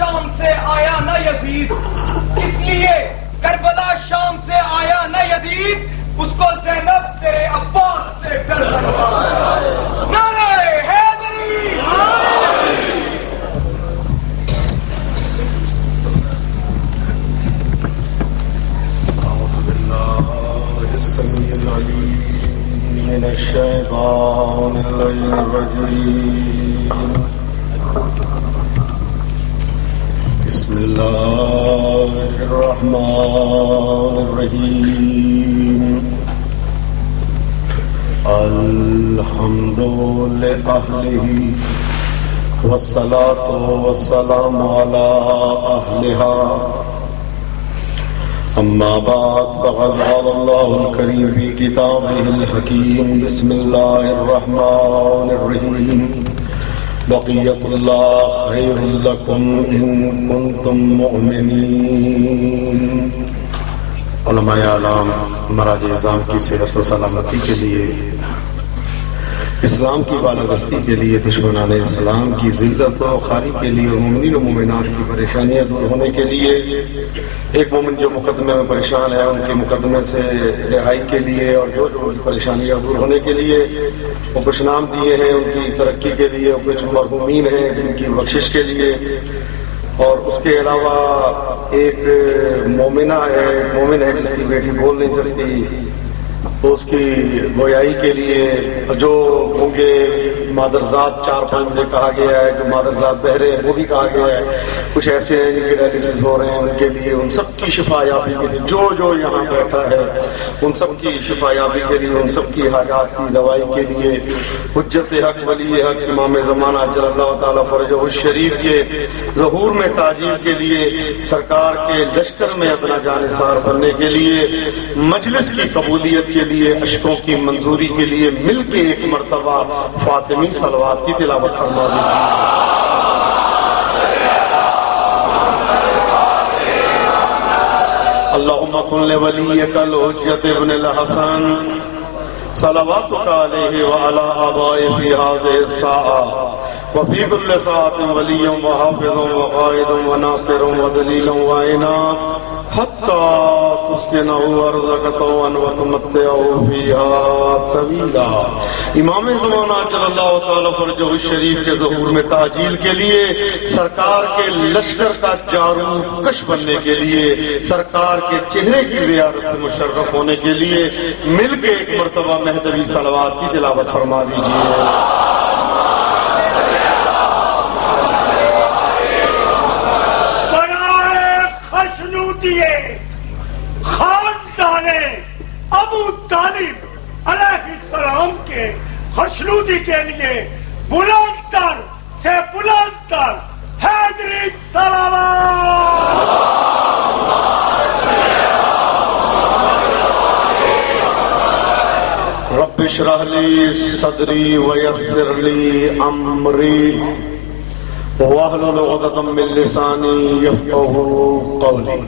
شام سے آیا نہ یزید، اس لیے کربلا شام سے آیا نہ یزید، اس کو زینب تیرے عباس سے ڈر لگتا ہے۔ نعرہ حیدری! اعوذ باللہ السمیع العلیم من الشیطان الرجیم، بسم اللہ الرحمن الرحیم، الحمد لأہلہ والصلاة والسلام علی اہلہا، اما بعد فقد قال اللہ الکریم فی کتابہ الحکیم، بسم اللہ الرحمن الرحیم، بقیت اللہ خیر لکم ان کنتم مؤمنین۔ علماء اعلام مراجع اعظام کی صحت و سلامتی کے لیے، اسلام کی بالادستی کے لیے، دشمنان اسلام کی ذلت و خواری کے لیے، اور مومنین و مومنات کی پریشانیاں دور ہونے کے لیے، ایک مومن جو مقدمے میں پریشان ہے ان کے مقدمے سے رہائی کے لیے، اور جو پریشانیاں دور ہونے کے لیے وہ کچھ نام دیے ہیں ان کی ترقی کے لیے، اور کچھ مرحومین ہیں جن کی بخشش کے لیے، اور اس کے علاوہ ایک مومن ہے جس کی بیٹی بول نہیں سکتی، تو اس کی گویائی کے لیے، جو گونگے مادرزاد 4-5 میں کہا گیا ہے، جو مادرزاد بہرے ہیں وہ بھی کہا گیا ہے، کچھ ایسے ہیں جن کے ڈائلسس ہو رہے ہیں، ان کے لیے، ان سب کی شفا یابی کے لیے، جو یہاں بیٹھا ہے ان سب کی شفا یابی کے لیے، ان سب کی حاجات کی دوائی کے لیے، حجت حق ولی حق امام زمانہ عجل اللہ تعالیٰ فرجہ الشریف کے ظہور میں تعجیل کے لیے، سرکار کے لشکر میں اپنا جانثار بننے کے لیے، مجلس کی قبولیت کے لیے، اشکوں کی منظوری کے لیے مل کے ایک مرتبہ فاطمی صلوات کی تلاوت فرما دیجیے۔ اللہم کن لولیک الحجت ابن الحسن صلواتک علیہ وعلی آبائہ فی هذه الساعة وفی کل ساعة ولی وحافظ وقائد وناصر ودلیل وعینا حتی تسکنہ ارضک طوعا وتمتعہ فیہا طویلا۔ امام زمانہ جل اللہ تعالیٰ فرجہ الشریف کے ظہور میں تعجیل کے لیے، سرکار کے لشکر کا جارو کش بننے کے لیے، سرکار کے چہرے کی زیارت سے مشرف ہونے کے لیے مل کے ایک مرتبہ مہدوی صلوات کی تلاوت فرما دیجیے۔ خاندان ابو طالب علیہ السلام کے خشنودی کے لیے بلند تر سے بلند تر حیدری صلوات۔ رب اشرح لی صدری ویسر لی امری واحلل عقدۃ من لسانی یفقهوا قولی۔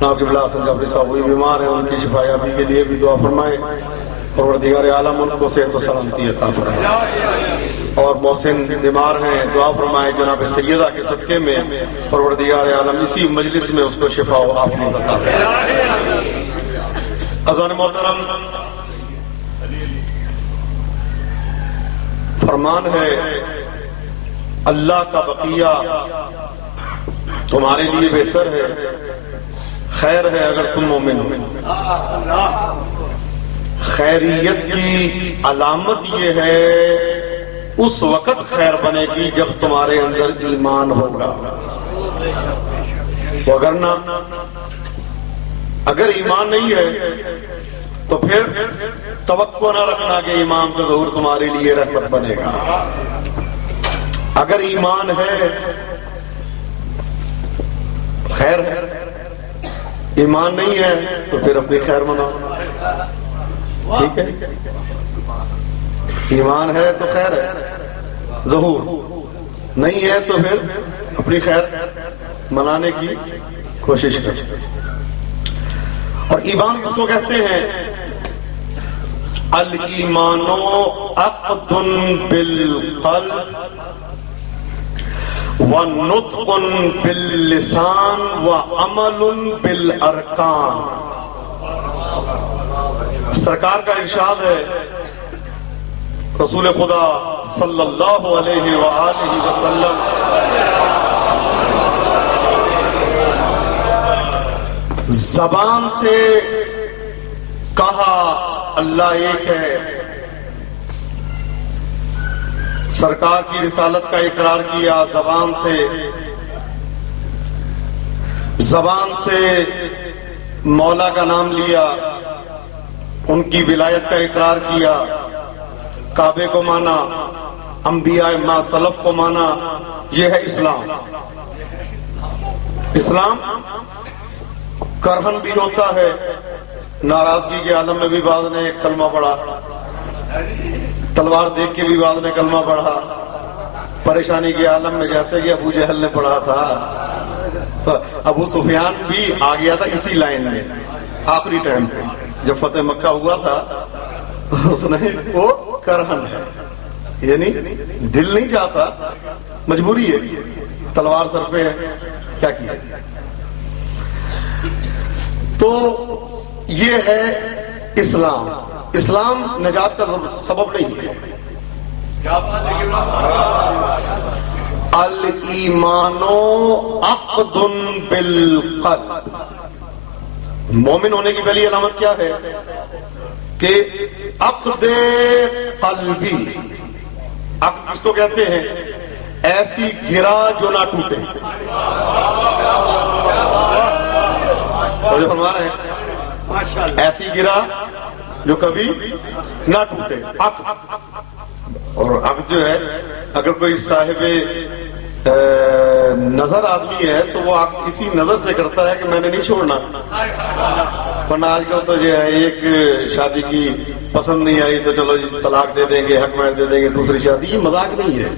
ناقب قبلہ حسن جعفری صاحب وہی بیمار ہیں، ان کی شفا یابی کے لیے بھی دعا فرمائیں، پروردگار عالم ان کو صحت و سلامتی عطا فرمائے۔ اور محسن بیمار ہیں، دعا فرمائیں جناب سیدہ کے صدقے میں پروردگار عالم اسی مجلس میں اس کو شفا و عافیت عطا فرمائے۔ اذان محترم، فرمان ہے اللہ کا بقیہ تمہارے لیے بہتر ہے، خیر ہے اگر تم مومن ہو۔ خیریت کی علامت یہ ہے اس وقت خیر بنے گی جب تمہارے اندر ایمان ہوگا، وگرنہ اگر ایمان نہیں ہے تو پھر توقع نہ رکھنا کہ امام کا ظہور تمہارے لیے رحمت بنے گا۔ اگر ایمان ہے خیر ہے، ایمان نہیں ہے تو پھر اپنی خیر مناؤ، ٹھیک ہے؟ ایمان ہے تو خیر ہے، ظہور نہیں ہے تو پھر اپنی خیر منانے کی کوشش کر۔ اور ایمان کس کو کہتے ہیں؟ الایمان عقد بالقلب وَنُطْقٌ بِاللِّسَانِ وَعَمَلٌ بِالْأَرْكَانِ. سرکار کا ارشاد ہے، رسول خدا صلی اللہ علیہ وآلہ وسلم زبان سے کہا اللہ ایک ہے، سرکار کی رسالت کا اقرار کیا زبان سے مولا کا نام لیا، ان کی ولایت کا اقرار کیا، کعبے کو مانا، انبیاء ما سلف کو مانا. یہ ہے اسلام. اسلام کرہن بھی ہوتا ہے، ناراضگی کے عالم میں بھی بعض نے کلمہ پڑھا، تلوار دیکھ کے بھی بعض نے کلمہ پڑھا، پریشانی کے عالم میں جیسے کہ ابو جہل نے پڑھا تھا. تو ابو سفیان بھی آ گیا تھا اسی لائن میں آخری ٹائم پہ جب فتح مکہ ہوا تھا. اس نے وہ کرہن ہے، یعنی دل نہیں چاہتا، مجبوری ہے، تلوار سر پہ ہے، کیا کیا. تو یہ ہے اسلام. اسلام نجات کا سبب نہیں ہے. الایمان عقد بالقلب. مومن ہونے کی پہلی علامت کیا ہے کہ عقد قلبی. عقد کس کو کہتے ہیں؟ ایسی گرا جو نہ ٹوٹے. جو فرما رہے ہیں ایسی گرا جو کبھی نہ ٹوٹے. عقد. اور عقد جو ہے اگر کوئی صاحب نظر آدمی ہے تو وہ عقد اسی نظر سے کرتا ہے کہ میں نے نہیں چھوڑنا. ورنہ آج کل تو جو ہے ایک شادی کی پسند نہیں آئی تو چلو طلاق دے دیں گے، حق مہر دے دیں گے، دوسری شادی. یہ مذاق نہیں ہے.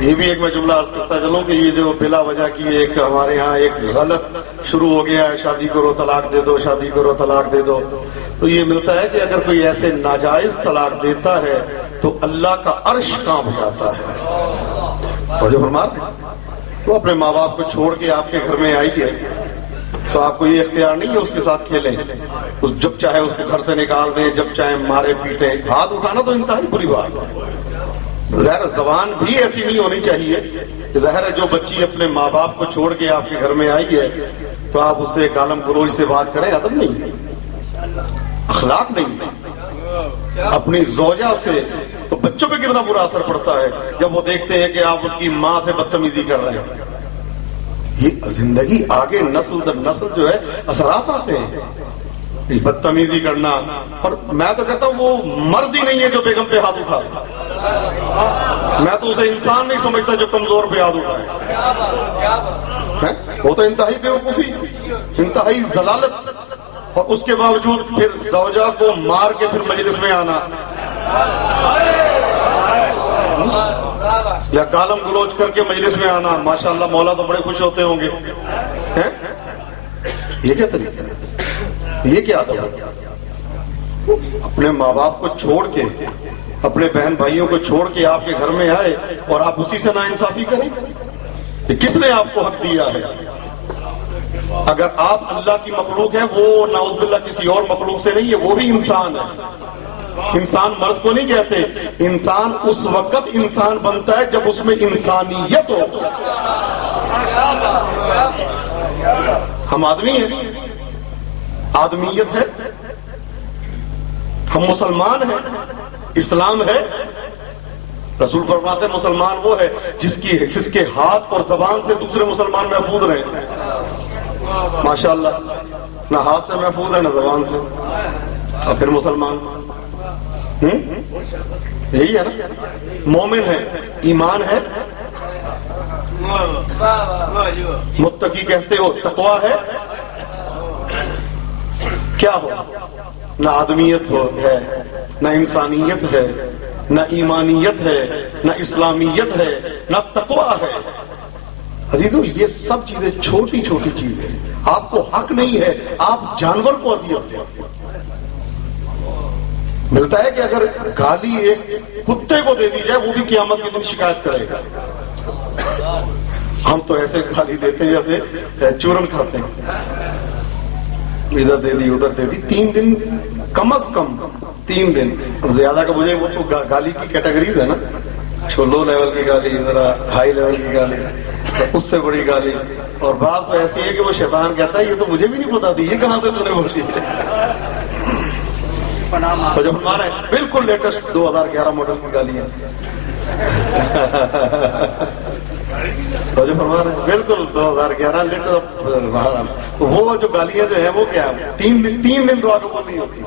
یہ بھی ایک میں جملہ عرض کرتا چلوں کہ یہ جو بلا وجہ کی ایک ہمارے ہاں ایک غلط شروع ہو گیا ہے، شادی کرو طلاق دے دو، شادی کرو طلاق دے دو. تو یہ ملتا ہے کہ اگر کوئی ایسے ناجائز طلاق دیتا ہے تو اللہ کا عرش کانپ جاتا ہے. تو جو فرما رہے ہیں تو اپنے ماں باپ کو چھوڑ کے آپ کے گھر میں آئی ہے تو آپ کو یہ اختیار نہیں ہے اس کے ساتھ کھیلیں. جب چاہے اس کو گھر سے نکال دیں، جب چاہے مارے پیٹیں. ہاتھ اٹھانا تو انتہائی بری بات ہے. ظاہر زبان بھی ایسی نہیں ہونی چاہیے. ظاہر ہے جو بچی اپنے ماں باپ کو چھوڑ کے آپ کے گھر میں آئی ہے تو آپ اس سے گالم گلوچ سے بات کریں. ادب نہیں ہے، اخلاق نہیں ہے. اپنی زوجہ سے تو بچوں پہ کتنا برا اثر پڑتا ہے جب وہ دیکھتے ہیں کہ آپ ان کی ماں سے بدتمیزی کر رہے ہیں. یہ زندگی آگے نسل در نسل جو ہے اثرات آتے ہیں. بدتمیزی کرنا، اور میں تو کہتا ہوں وہ مرد ہی نہیں ہے جو بیگم پہ ہاتھ اٹھاتا. میں تو اسے انسان نہیں سمجھتا جو کمزور پہ ہاتھ اٹھائے. وہ تو انتہائی بیوقوفی، انتہائی ضلالت. اور اس کے باوجود پھر زوجہ کو مار کے پھر مجلس میں آنا یا گالم گلوچ کر کے مجلس میں آنا. ماشاءاللہ مولا تو بڑے خوش ہوتے ہوں گے. یہ کیا طریقہ ہے؟ یہ کیا ادب ہے؟ اپنے ماں باپ کو چھوڑ کے، اپنے بہن بھائیوں کو چھوڑ کے آپ کے گھر میں آئے اور آپ اسی سے ناانصافی کریں. کس نے آپ کو حق دیا ہے؟ اگر آپ اللہ کی مخلوق ہیں، وہ نعوذ باللہ کسی اور مخلوق سے نہیں ہے، وہ بھی انسان ہے. انسان مرد کو نہیں کہتے. انسان اس وقت انسان بنتا ہے جب اس میں انسانیت ہو. ہم آدمی ہیں، آدمیت ہے، ہم مسلمان ہیں، اسلام ہے. رسول فرماتے ہیں مسلمان وہ ہے جس کے ہاتھ اور زبان سے دوسرے مسلمان محفوظ رہے. ماشاءاللہ نہ ہاتھ سے محفوظ ہے نہ زبان سے، اور پھر مسلمان. یہی ہے نا. مومن ہے، ایمان ہے. متقی کہتے ہو، تقویٰ ہے. کیا ہو؟ نہ آدمیت ہے، نہ انسانیت ہے، نہ ایمانیت ہے، نہ اسلامیت ہے، نہ تقویٰ ہے. عزیزو یہ سب چیزیں چھوٹی چھوٹی چیزیں. آپ کو حق نہیں ہے آپ جانور کو اذیت دیں. ملتا ہے کہ اگر گالی ایک کتے کو دے دی جائے وہ بھی قیامت کے دن شکایت کرے گا. تو ایسے گالی دیتے ہیں جیسے چورن کھاتے ہیں، ادھر دے دی ادھر دے دی. 3 دن کم از کم 3 دن. اب زیادہ کا مجھے وہ تو گالی کی کیٹیگریز ہے نا، لو لیول کی گالی، ذرا ہائی لیول کی گالی، اس سے بڑی گالی، اور بعض تو ایسی ہے کہ وہ شیطان کہتا ہے یہ تو مجھے بھی نہیں پتا تھی، یہ کہاں سے تو نے بولی ہے. تو جو ہمارے بالکل لیٹسٹ 2011 ماڈل کی گالی ہے، تو جو ہمارے بالکل 2011 لیٹسٹ باہر، وہ جو گالیاں جو ہیں وہ کیا 3 دن دعا قبول نہیں ہوتی.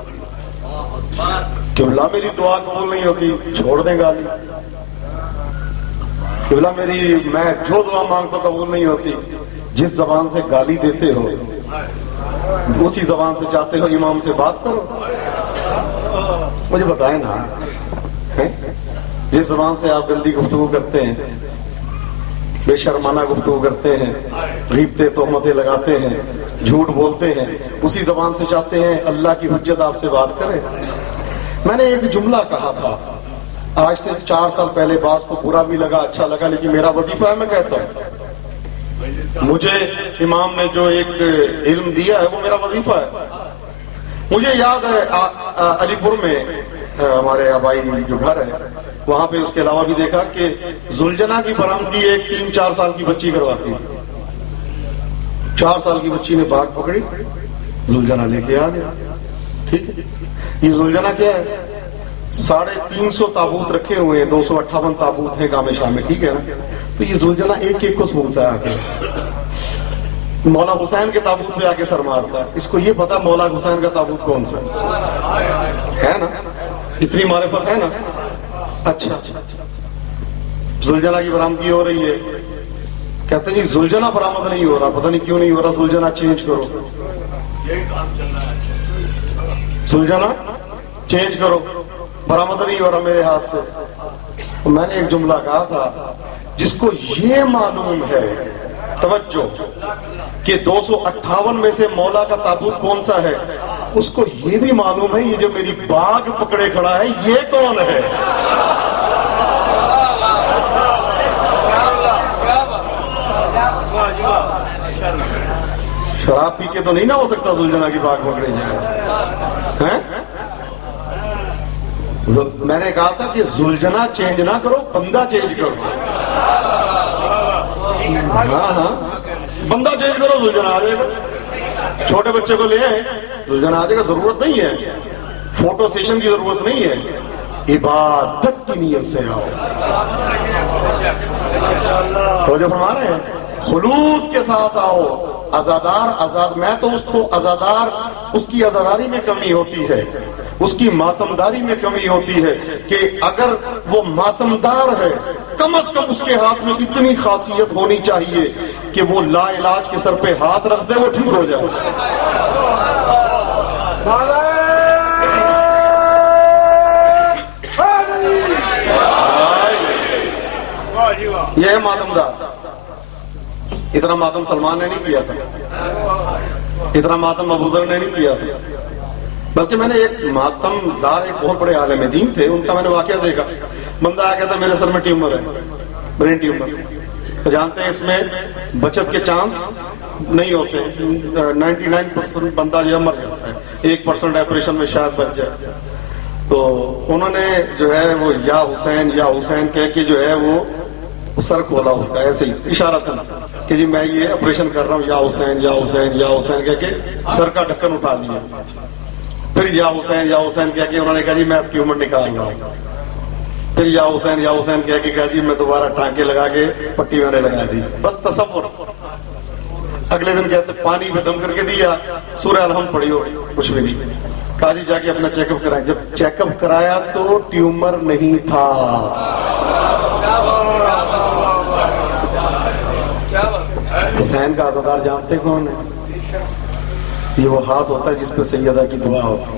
قبلہ میری دعا قبول نہیں ہوتی، چھوڑ دیں گالی. قبلہ میری میں جو دعا مانگتا قبول نہیں ہوتی. جس زبان سے گالی دیتے ہو اسی زبان سے چاہتے ہو امام سے بات کرو. مجھے بتائیں نا، جس زبان سے آپ گندی گفتگو کرتے ہیں، بے شرمانہ گفتگو کرتے ہیں، غیبتیں تہمتیں لگاتے ہیں، جھوٹ بولتے ہیں، اسی زبان سے چاہتے ہیں اللہ کی حجت آپ سے بات کرے. میں نے ایک جملہ کہا تھا آج سے 4 سال پہلے، بعض کو برا بھی لگا اچھا لگا، لیکن میرا وظیفہ ہے میں کہتا ہوں. مجھے امام نے جو ایک علم دیا ہے وہ میرا وظیفہ ہے. مجھے یاد ہے علی پور میں ہمارے آبائی جو گھر ہے وہاں پہ اس کے علاوہ بھی دیکھا کہ زلجنا کی برآمدگی ایک 3-4 سال کی بچی کرواتی تھی. 4 سال کی بچی نے باغ پکڑی، زلجنا لے کے آ گیا. ٹھیک ہے، یہ زلجنا کیا ہے؟ 350 تابوت رکھے ہوئے ہیں، 258 تابوت ہیں گام شاہ میں. ٹھیک ہے نا، تو یہ زلجنا ایک ایک کو سمجھتا ہے آ کے. مولا حسین کے تابوت پہ آ کے سر مارتا ہے. اس کو یہ پتا مولا حسین کا تابوت کون سا ہے نا، اتنی معرفت ہے نا. اچھا زلجنا کی برآمدگی ہو رہی ہے، کہتے ہیں جی زلجنا برآمد نہیں ہو رہا، پتہ نہیں کیوں نہیں ہو رہا، زلجنا چینج کرو، زلجنا چینج کرو، برآمد نہیں ہو رہا میرے ہاتھ سے. میں نے ایک جملہ کہا تھا، جس کو یہ معلوم ہے، توجہ، کہ 258 میں سے مولا کا تابوت کون سا ہے، اس کو یہ بھی معلوم ہے یہ جو میری باغ پکڑے کھڑا ہے یہ کون ہے. شراب پی کے تو نہیں نہ ہو سکتا زلجنا کی باغ پکڑے جائے. میں نے کہا تھا کہ زلجنا چینج نہ کرو، بندہ چینج کرو. ہاں بندہ چینج کرو، زلجنا آ جائے گا. چھوٹے بچے کو لے آئے، زلجنا آ جائے گا. ضرورت نہیں ہے فوٹو سیشن کی، ضرورت نہیں ہے، عبادت کی نیت سے آؤ. تو جو فرما رہے ہیں خلوص کے ساتھ آؤ. آزادار آزاد، میں تو اس کو آزادار، اس کی آزاداری میں کمی ہوتی ہے، اس کی ماتمداری میں کمی ہوتی ہے کہ اگر وہ ماتمدار ہے کم از کم اس کے ہاتھ میں اتنی خاصیت ہونی چاہیے کہ وہ لا علاج کے سر پہ ہاتھ رکھ دے وہ ٹھیک ہو جائے. یہ ہے ماتمدار. اتنا ماتم سلمان نے نہیں کیا تھا، اتنا ماتم ابو ذر نے نہیں کیا تھا. بلکہ میں نے ایک ماتم دار، ایک بہت بڑے عالم دین تھے، ان کا میں نے واقعہ دیکھا. بندہ آ کہتا میرے سر میں ٹیومر ہے، برین ٹیومر. جانتے ہیں اس میں بچت کے چانس نہیں ہوتے، 99% بندہ جو مر جاتا ہے، 1% آپریشن میں شاید بچ جائے. تو انہوں نے جو ہے وہ یا حسین کہہ کے جو ہے وہ سر کھولا اس کا، ایسے ہی اشارہ تھا کہ جی میں یہ آپریشن کر رہا ہوں، یا حسین کہہ کے سر کا ڈھکن اٹھا دیا. پھر یا حسین کہہ کے انہوں نے کہا جی میں ٹیومر نکال رہا ہوں. پھر یا حسین کہہ کے کہا جی میں دوبارہ ٹانکے لگا کے پٹی میں نے لگا دی. بس تصور. اگلے دن کہتے پانی پہ دم کر کے دیا، سورہ الحمد پڑھی ہو، کچھ بھی نہیں. کہا جی جا کے اپنا چیک اپ کرائیں. جب چیک اپ کرایا تو ٹیومر نہیں تھا. حسین کا عزادار جانتے کون ہے؟ یہ وہ ہاتھ ہوتا ہے جس پہ سیدہ کی دعا ہوتی ہے.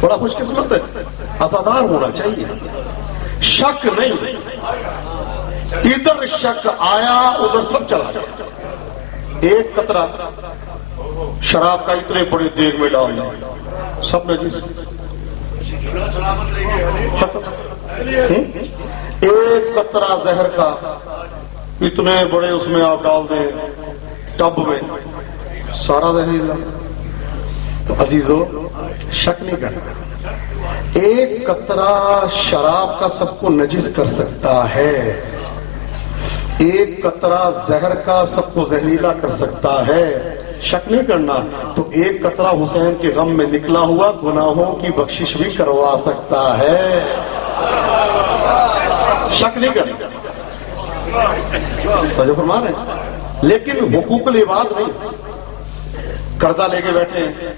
بڑا خوش قسمت ہے، عزادار ہونا چاہیے، شک نہیں. ادھر شک آیا ادھر سب چلا جائے. ایک قطرہ شراب کا اتنے بڑے دیگ میں ڈال دیا، سب نجیس. ایک قطرہ زہر کا اتنے بڑے اس میں آپ ڈال دیں ٹب میں سارا زہریلا. تو عزیزو شک نہیں کرنا، ایک قطرہ شراب کا سب کو نجس کر سکتا ہے، ایک قطرہ زہر کا سب کو زہریلا کر سکتا ہے، شک نہیں کرنا. تو ایک قطرہ حسین کے غم میں نکلا ہوا گناہوں کی بخشش بھی کروا سکتا ہے، شک نہیں کرنا. توجہ فرما رہے ہیں. لیکن حقوق العباد نہیں. قرضہ لے کے بیٹھے ہیں،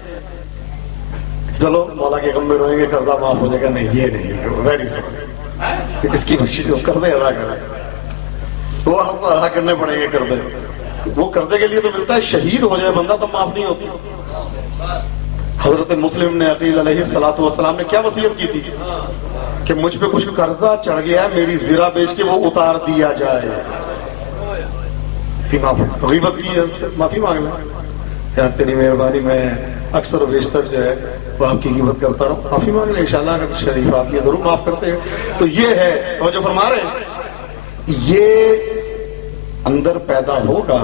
چلو مولا کے غم میں روئیں گے قرضہ معاف ہو جائے گا، نہیں یہ نہیں، ویری سوری، اس کی بخشش جو قرضے ادا کریں وہ ہم کو ادا کرنے پڑیں گے. قرضے وہ قرضے کے لیے تو ملتا ہے، شہید ہو جائے بندہ تو معاف نہیں ہوتی. حضرت مسلم نے عقیل علیہ الصلوۃ والسلام نے کیا وصیت کی تھی کہ مجھ پہ کچھ قرضہ چڑھ گیا ہے، میری زرہ بیچ کے وہ اتار دیا جائے. غیبت کی ہے، معافی مانگ لیں یار تیری مہربانی، میں اکثر و بیشتر جو ہے وہ آپ کی غیبت کرتا رہا، معافی مانگ لیں، انشاءاللہ اگر شریف آپ یہ ضرور معاف کرتے ہیں. تو یہ ہے توجہ فرما رہے ہیں، یہ اندر پیدا ہوگا.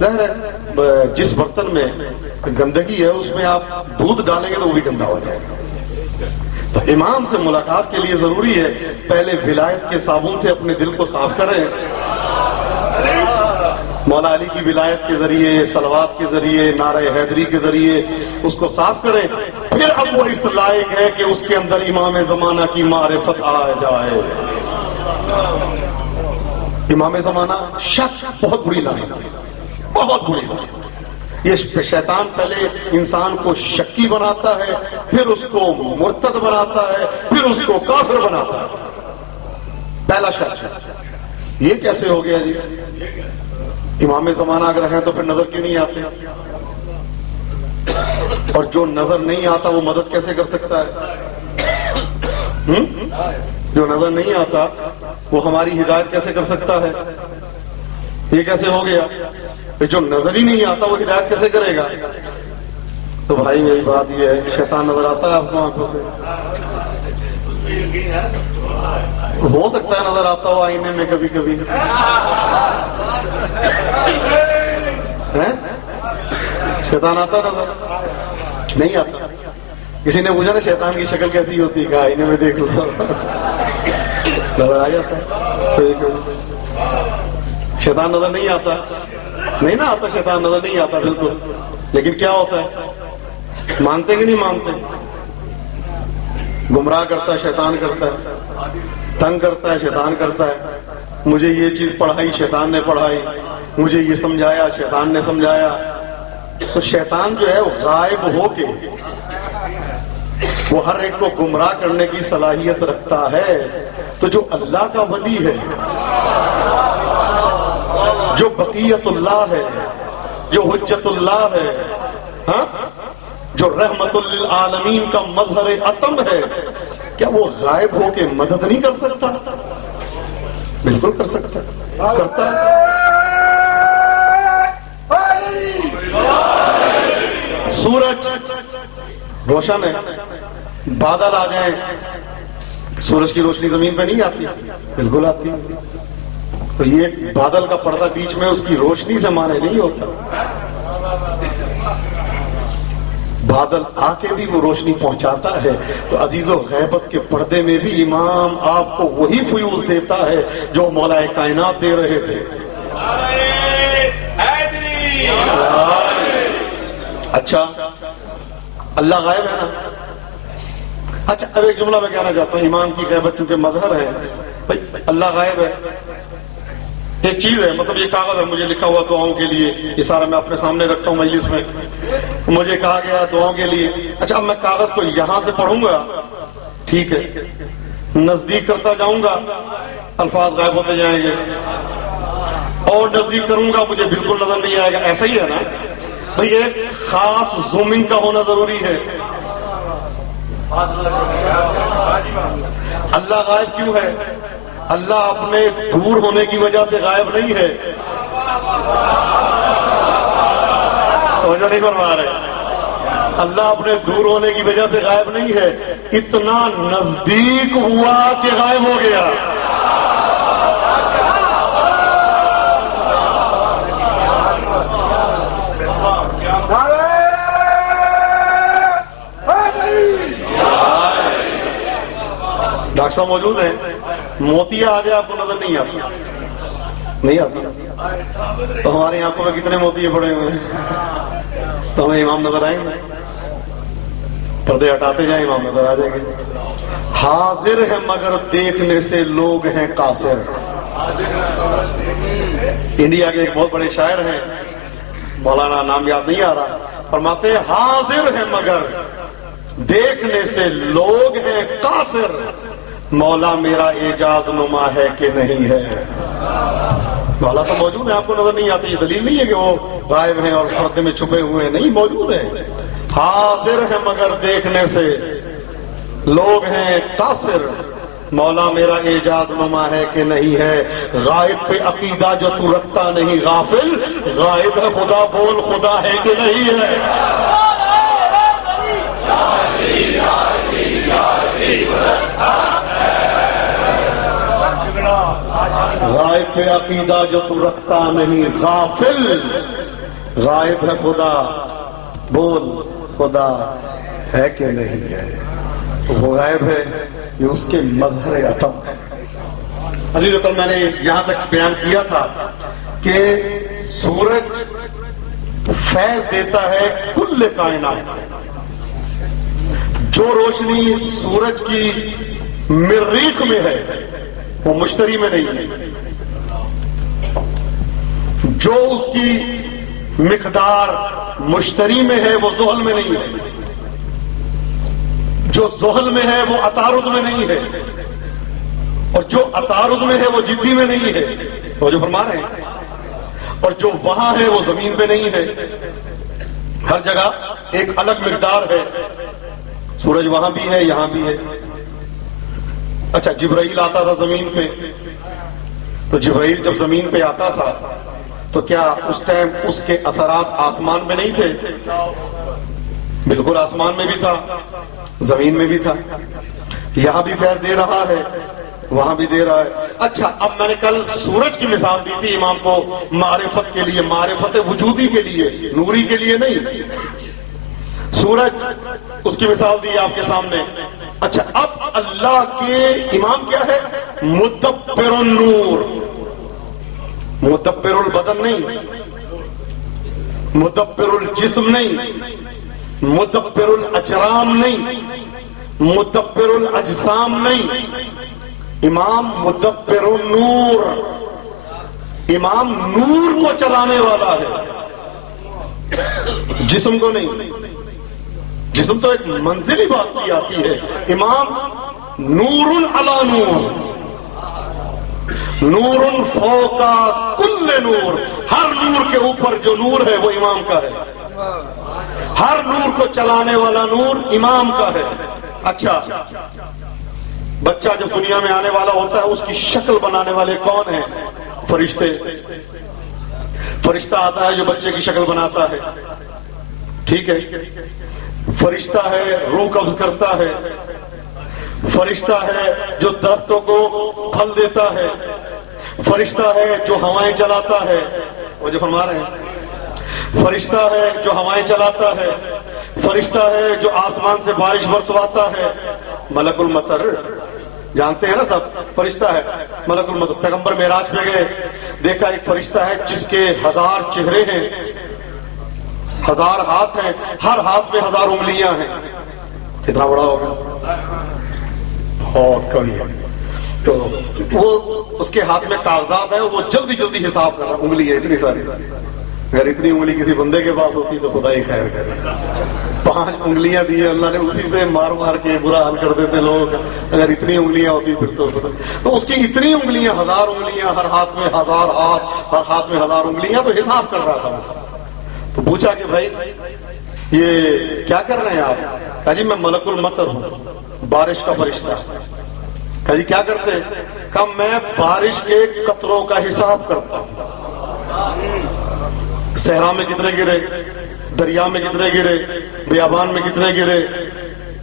ظاہر ہے جس برتن میں گندگی ہے اس میں آپ دودھ ڈالیں گے تو وہ بھی گندا ہو جائے گا. تو امام سے ملاقات کے لیے ضروری ہے پہلے ولایت کے صابن سے اپنے دل کو صاف کریں، مولا علی کی ولایت کے ذریعے، صلوات کے ذریعے، نعرہ حیدری کے ذریعے اس کو صاف کریں. پھر اب وہ اس لائق ہے کہ اس کے اندر امام زمانہ کی معرفت آ جائے. امام زمانہ شک بہت بری لعنت ہے، بہت بری لعنت. یہ شیطان پہلے انسان کو شکی بناتا ہے، پھر اس کو مرتد بناتا ہے، پھر اس کو کافر بناتا ہے. پہلا شک. یہ کیسے ہو گیا جی؟ امام زمانہ اگر ہیں تو پھر نظر کیوں نہیں آتے؟ اور جو نظر نہیں آتا وہ مدد کیسے کر سکتا ہے؟ جو نظر نہیں آتا وہ ہماری ہدایت کیسے کر سکتا ہے؟ یہ کیسے ہو گیا؟ جو نظر ہی نہیں آتا وہ ہدایت کیسے کرے گا؟ تو بھائی میری بات یہ ہے، شیطان نظر آتا ہے آپ کو آنکھوں سے؟ ہو سکتا ہے نظر آتا ہو آئینے میں کبھی کبھی، شیطان آتا نظر نہیں آتا. کسی نے پوچھا نا شیطان کی شکل کیسی ہوتی ہے، کہا آئینے میں دیکھ لو نظر آ جاتا ہے. شیطان نظر نہیں آتا، نہیں نا آتا، شیطان نظر نہیں آتا بالکل. لیکن کیا ہوتا ہے؟ مانتے کہ نہیں مانتے؟ گمراہ کرتا ہے شیطان، کرتا ہے تنگ کرتا ہے شیطان کرتا ہے. مجھے یہ چیز پڑھائی شیطان نے پڑھائی، مجھے یہ سمجھایا شیطان نے سمجھایا. تو شیطان جو ہے وہ غائب ہو کے وہ ہر ایک کو گمراہ کرنے کی صلاحیت رکھتا ہے. تو جو اللہ کا ولی ہے، جو بقیت اللہ ہے، جو حجت اللہ ہے، ہاں جو رحمت للعالمین کا مظہر عتم ہے، کیا وہ غائب ہو کے مدد نہیں کر سکتا؟ بالکل کر سکتا، کرتا ہے. سورج روشن ہے، بادل آ جائیں، سورج کی روشنی زمین پہ نہیں آتی؟ بالکل آتی. تو یہ بادل کا پردہ بیچ میں اس کی روشنی سے مانے نہیں ہوتا. بادل آ کے بھی وہ روشنی پہنچاتا ہے. تو عزیزو غیبت کے پردے میں بھی امام آپ کو وہی فیوز دیتا ہے جو مولا کائنات دے رہے تھے. اچھا اللہ غائب ہے نا. اچھا اب ایک جملہ میں کہنا چاہتا ہوں، ایمان کی غیبت چونکہ مظہر ہے، بھائی اللہ غائب ہے. ایک چیز ہے، مطلب یہ کاغذ ہے مجھے لکھا ہوا دعاؤں کے لیے، یہ سارا میں اپنے سامنے رکھتا ہوں مجلس میں، مجھے کہا گیا دعاؤں کے لیے. اچھا اب میں کاغذ کو یہاں سے پڑھوں گا، ٹھیک ہے، نزدیک کرتا جاؤں گا الفاظ غائب ہوتے جائیں گے، اور نزدیک کروں گا مجھے بالکل نظر نہیں آئے گا. ایسا ہی ہے نا بھئی، ایک خاص زومنگ کا ہونا ضروری ہے. اللہ غائب کیوں ہے؟ اللہ اپنے دور ہونے کی وجہ سے غائب نہیں ہے. توجہ نہیں فرما رہے. اللہ اپنے دور ہونے کی وجہ سے غائب نہیں ہے، اتنا نزدیک ہوا کہ غائب ہو گیا. صاحب موجود ہیں؟ موتیا آ جائے آپ کو نظر نہیں آتی؟ نہیں آتی؟ تو ہماری آنکھوں میں کتنے موتیے پڑے ہوئے ہیں؟ تو ہمیں امام نظر آئیں گے؟ پردے ہٹاتے جائیں امام نظر آ جائیں گے. حاضر ہے مگر دیکھنے سے لوگ ہیں قاصر. انڈیا کے ایک بہت بڑے شاعر ہیں, مولانا, نام یاد نہیں آ رہا, فرماتے ہیں حاضر ہے مگر دیکھنے سے لوگ ہیں قاصر, مولا میرا اعجاز نما ہے کہ نہیں ہے. مولا تو موجود ہے, آپ کو نظر نہیں آتی. یہ دلیل نہیں ہے کہ وہ غائب ہیں اور پردے میں چھپے ہوئے ہیں, نہیں, موجود ہیں. حاضر ہے مگر دیکھنے سے لوگ ہیں قاصر, مولا میرا اعجاز نما ہے کہ نہیں ہے. غائب پہ عقیدہ جو تو رکھتا نہیں غافل, غائب ہے خدا بول خدا ہے کہ نہیں ہے. غائب پہ عقیدہ جو تو رکھتا نہیں غافل, غائب ہے خدا بول خدا ہے کہ نہیں ہے. وہ غائب ہے, یہ اس کے مظہر عتم ہے. عزیز و کل میں نے یہاں تک بیان کیا تھا کہ سورج فیض دیتا ہے کل کائنات. جو روشنی سورج کی مریخ میں ہے وہ مشتری میں نہیں ہے, جو اس کی مقدار مشتری میں ہے وہ زحل میں نہیں ہے, جو زحل میں ہے وہ عطارد میں نہیں ہے, اور جو عطارد میں ہے وہ جدی میں نہیں ہے. تو جو فرما رہے ہیں, اور جو وہاں ہے وہ زمین پہ نہیں ہے. ہر جگہ ایک الگ مقدار ہے. سورج وہاں بھی ہے, یہاں بھی ہے. اچھا, جبرائیل آتا تھا زمین پہ, تو جبرائیل جب زمین پہ آتا تھا تو کیا اس ٹائم اس کے اثرات آسمان میں نہیں تھے؟ بالکل آسمان میں بھی تھا, زمین میں بھی تھا. یہاں بھی فیض دے رہا ہے, وہاں بھی دے رہا ہے. اچھا, اب میں نے کل سورج کی مثال دی تھی امام کو معرفت کے لیے, معرفت وجودی کے لیے, نوری کے لیے نہیں. سورج اس کی مثال دی آپ کے سامنے. اچھا, اب اللہ کے امام کیا ہے؟ مدبر النور, مدبر البدن نہیں, مدبر الجسم نہیں, مدبر الاجرام نہیں, مدبر الاجسام نہیں. امام مدبر النور, امام نور کو چلانے والا ہے, جسم کو نہیں. جسم تو ایک منزلی بات کی آتی ہے. امام نور علی نور, نور فوق کل نور, ہر نور کے اوپر جو نور ہے وہ امام کا ہے. ہر نور کو چلانے والا نور امام کا ہے. اچھا, بچہ جب دنیا میں آنے والا ہوتا ہے اس کی شکل بنانے والے کون ہیں؟ فرشتے. فرشتہ آتا ہے جو بچے کی شکل بناتا ہے, ٹھیک ہے. فرشتہ ہے روح قبض کرتا ہے, فرشتہ ہے جو درختوں کو پھل دیتا ہے, فرشتہ ہے جو ہوائیں چلاتا ہے. وہ جو فرما رہے ہیں, فرشتہ ہے جو ہوائیں چلاتا ہے, فرشتہ ہے جو آسمان سے بارش برسواتا ہے. ملک المطر جانتے ہیں نا سب, فرشتہ ہے ملک المطر. پیغمبر معراج پہ گئے, دیکھا ایک فرشتہ ہے جس کے 1000 چہرے ہیں, 1000 ہاتھ ہیں, ہر ہاتھ میں 1000 انگلیاں ہیں. کتنا بڑا ہوگا؟ بہت کبھی ہے. تو وہ اس کے ہاتھ میں کاغذات ہیں, وہ جلدی جلدی حساب کر رہا. انگلی ہے اتنی ساری, اگر اتنی انگلی کسی بندے کے پاس ہوتی تو خدا ہی خیر کرے. 5 انگلیاں دی اللہ نے, اسی سے مار مار کے برا حال کر دیتے لوگ. اگر اتنی انگلیاں ہوتی پھر تو اس کی اتنی انگلیاں, 1000 انگلیاں, ہر ہاتھ میں 1000 ہاتھ, ہر ہاتھ میں 1000 انگلیاں. تو حساب کر رہا تھا. تو پوچھا کہ بھائی یہ کیا کر رہے ہیں آپ؟ کہا جی میں ملک المطر ہوں, بارش کا فرشتہ. کہا جی کیا کرتے ہیں؟ کہا میں بارش کے قطروں کا حساب کرتا ہوں. صحرا میں کتنے گرے, دریا میں کتنے گرے, بیابان میں کتنے گرے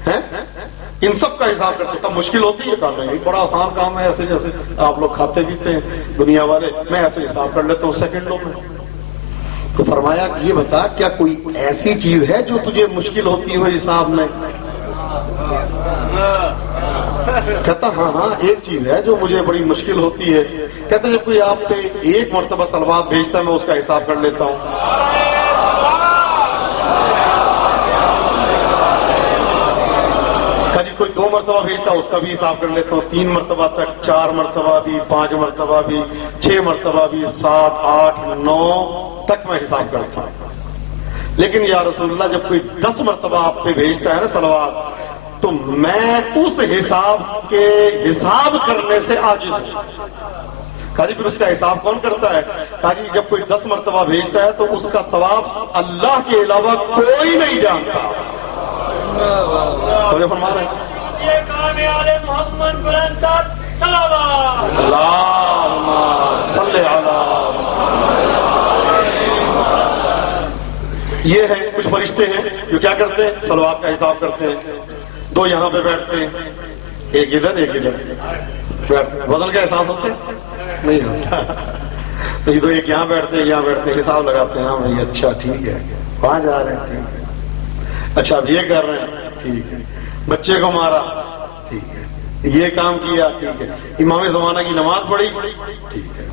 ہیں, ان سب کا حساب کرتے. کہا مشکل ہوتی ہے؟ کہا نہیں, بڑا آسان کام ہے, ایسے جیسے آپ لوگ کھاتے پیتے ہیں دنیا والے, میں ایسے حساب کر لیتا ہوں سیکنڈوں میں. تو فرمایا یہ بتا کیا کوئی ایسی چیز ہے جو تجھے مشکل ہوتی ہو حساب میں؟ کہتا ہاں ایک چیز ہے جو مجھے بڑی مشکل ہوتی ہے. کہتا جب کوئی آپ پہ ایک مرتبہ صلوات بھیجتا ہے میں اس کا حساب کر لیتا ہوں. کہ جی کوئی 2 مرتبہ بھیجتا ہے اس کا بھی حساب کر لیتا ہوں, 3 مرتبہ تک, 4 مرتبہ بھی, 5 مرتبہ بھی, 6 مرتبہ بھی, 7, 8, 9 تک میں حساب کرتا ہوں. لیکن یا رسول اللہ جب کوئی 10 مرتبہ آپ پہ بھیجتا ہے نا صلوات, تو میں اس حساب کے حساب کرنے سے عاجز ہوں. کہا جی پھر اس کا حساب کون کرتا ہے؟ کہا جی جب کوئی 10 مرتبہ بھیجتا ہے تو اس کا ثواب اللہ کے علاوہ کوئی نہیں جانتا. تو یہ فرما رہے ہیں یہ کام آل محمد بلند صلوات اللہم صلی علی. یہ ہے کچھ فرشتے ہیں جو کیا کرتے ہیں, صلوات کا حساب کرتے ہیں. 2 یہاں پہ بیٹھتے ہیں, ایک ادھر ایک ادھر بیٹھتے ہیں. وزن کا احساس ہوتا ہے نہیں ہوتا. یہ 2 ایک یہاں بیٹھتے ہیں, یہاں بیٹھتے ہیں, حساب لگاتے ہیں. ہاں بھائی اچھا ٹھیک ہے, وہاں جا رہے ہیں, ٹھیک ہے, اچھا اب یہ کر رہے ہیں, ٹھیک ہے, بچے کو مارا, ٹھیک ہے, یہ کام کیا, ٹھیک ہے, امام زمانہ کی نماز پڑھی, ٹھیک ہے,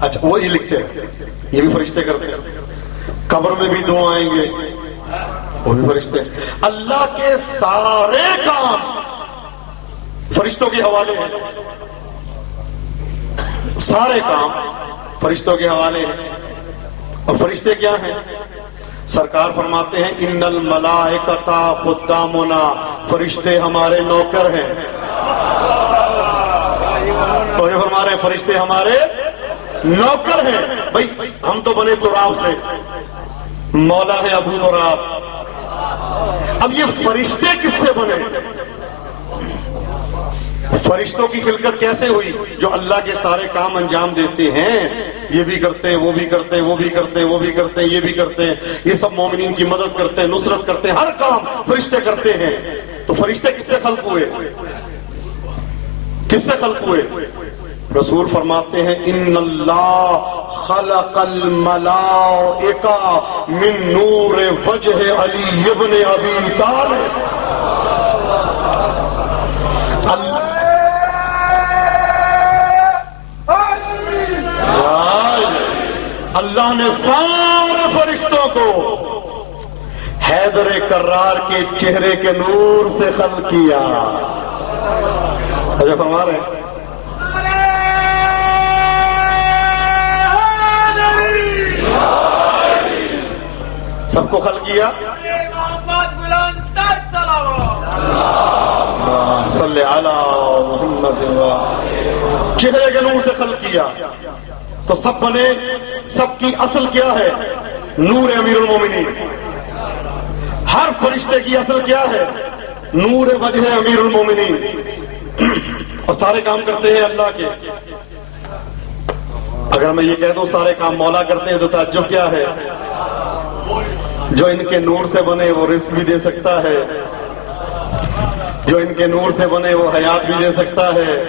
اچھا وہ یہ لکھتے رہتے ہیں. یہ بھی فرشتے کرتے ہیں. قبر میں بھی 2 آئیں گے, وہ بھی فرشتے. اللہ کے سارے کام فرشتوں کے حوالے ہیں. سارے کام فرشتوں کے حوالے ہیں. اور فرشتے کیا ہیں؟ سرکار فرماتے ہیں ان الملائکۃ خدامنا, فرشتے ہمارے نوکر ہیں. تو یہ فرما رہے ہیں فرشتے ہمارے نوکر ہیں. بھائی ہم تو بنے تراب سے, مولا ہے ابو تراب. اب یہ فرشتے کس سے بنے؟ فرشتوں کی خلقت کیسے ہوئی؟ جو اللہ کے سارے کام انجام دیتے ہیں. یہ بھی کرتے ہیں, وہ بھی کرتے ہیں, وہ بھی کرتے ہیں, وہ بھی کرتے ہیں, یہ بھی کرتے ہیں. یہ سب مومنین کی مدد کرتے ہیں, نصرت کرتے ہیں, ہر کام فرشتے کرتے ہیں. تو فرشتے کس سے خلق ہوئے؟ کس سے خلق ہوئے؟ رسول فرماتے ہیں ان اللہ خلق الملائکہ من نور وجہ علی ابن ابی طالب. اللہ نے سارے فرشتوں کو حیدر کرار کے چہرے کے نور سے خلق کیا. اچھا فرما رہے ہیں سب کو خلق کیا. صلی علی محمد, چہرے کے نور سے خلق کیا تو سب بنے. سب کی اصل کیا ہے؟ نور امیر المومنین. ہر فرشتے کی اصل کیا ہے؟ نور وجہ امیر المومنین. اور سارے کام کرتے ہیں اللہ کے. اگر میں یہ کہہ دوں سارے کام مولا کرتے ہیں تو تعجب کیا ہے؟ جو ان کے نور سے بنے وہ رزق بھی دے سکتا ہے, جو ان کے نور سے بنے وہ حیات بھی دے سکتا ہے,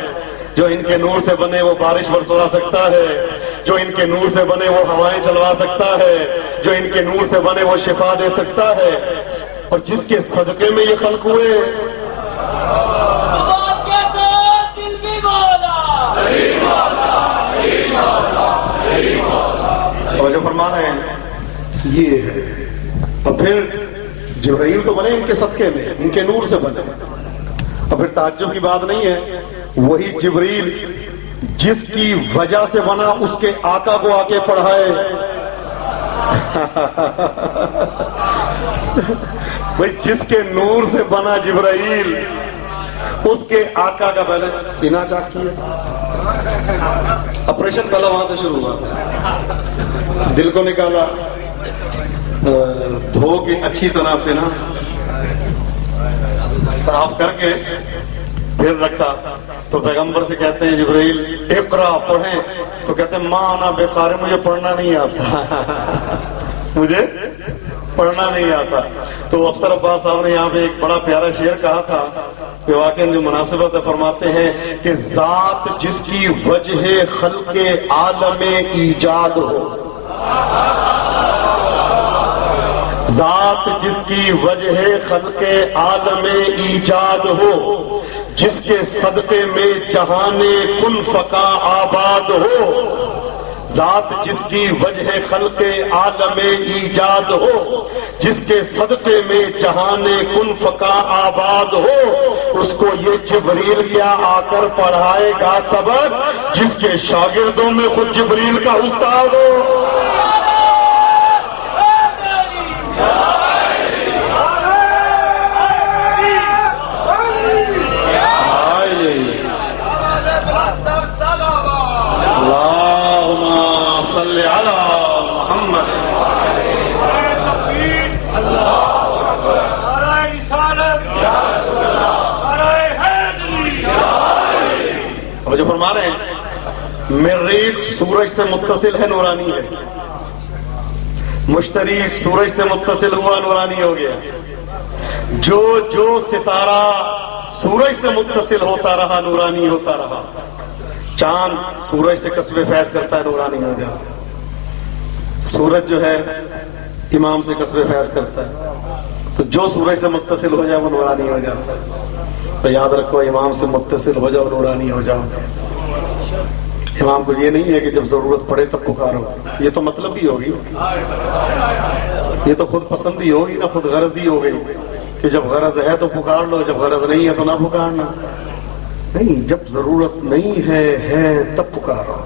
جو ان کے نور سے بنے وہ بارش برسوا سکتا ہے, جو ان کے نور سے بنے وہ ہوائیں چلوا سکتا ہے, جو ان کے نور سے بنے وہ شفا دے سکتا ہے. اور جس کے صدقے میں یہ خلق ہوئے اور جو فرما رہے ہیں یہ ہے. اور پھر جبرائیل تو بنے ان کے صدقے میں, ان کے نور سے بنے. اور پھر تعجب کی بات نہیں ہے, وہی جبرائیل جس کی وجہ سے بنا اس کے آقا کو آ کے پڑھائے. بھئی جس کے نور سے بنا جبرائیل اس کے آقا کا پہلے سینہ چاک کیا. آپریشن پہلا وہاں سے شروع ہوا, دل کو نکالا, دھو کے اچھی طرح سے نا صاف کر کے پھر رکھا. تو پیغمبر سے کہتے ہیں جبرائیل اقرا پڑھیں, تو کہتے ہیں ماں انا بے قاری, مجھے پڑھنا نہیں آتا, مجھے پڑھنا نہیں آتا. تو افسر عباس صاحب نے یہاں پہ ایک بڑا پیارا شعر کہا تھا کہ واقعی جو مناسبت سے فرماتے ہیں کہ ذات جس کی وجہ خلق عالم ایجاد ہو, ذات جس کی وجہ خلق عالم ایجاد ہو, جس کے صدقے میں جہان کن فقا آباد ہو، ذات جس کی وجہ خلق عالم ایجاد ہو، جس کے صدقے میں جہان کن فقا آباد ہو، اس کو یہ جبریل کیا آ کر پڑھائے گا سبق جس کے شاگردوں میں خود جبریل کا استاد ہو۔ جو فرما رہے ہیں مریخ سورج سے متصل ہے، نورانی ہے، مشتری سورج سے متصل ہوا، نورانی ہو گیا، جو ستارہ سورج سے متصل ہوتا رہا نورانی ہوتا رہا، چاند سورج سے قصب فیض کرتا ہے نورانی ہو جاتا ہے، سورج جو ہے امام سے قصب فیض کرتا ہے، تو جو سورج سے متصل ہو جائے وہ نورانی ہو جاتا ہے۔ تو یاد رکھو امام سے متصل ہو جاؤ، نورانی ہو جاؤ گے۔ امام کو یہ نہیں ہے کہ جب ضرورت پڑے تب پکارو، یہ تو مطلب ہی ہوگی، یہ تو خود پسندی ہوگی نا، خود غرض ہی ہو گئی کہ جب غرض ہے تو پکار لو، جب غرض نہیں ہے تو نہ پکارنا۔ نہیں، جب ضرورت نہیں ہے تب پکارو،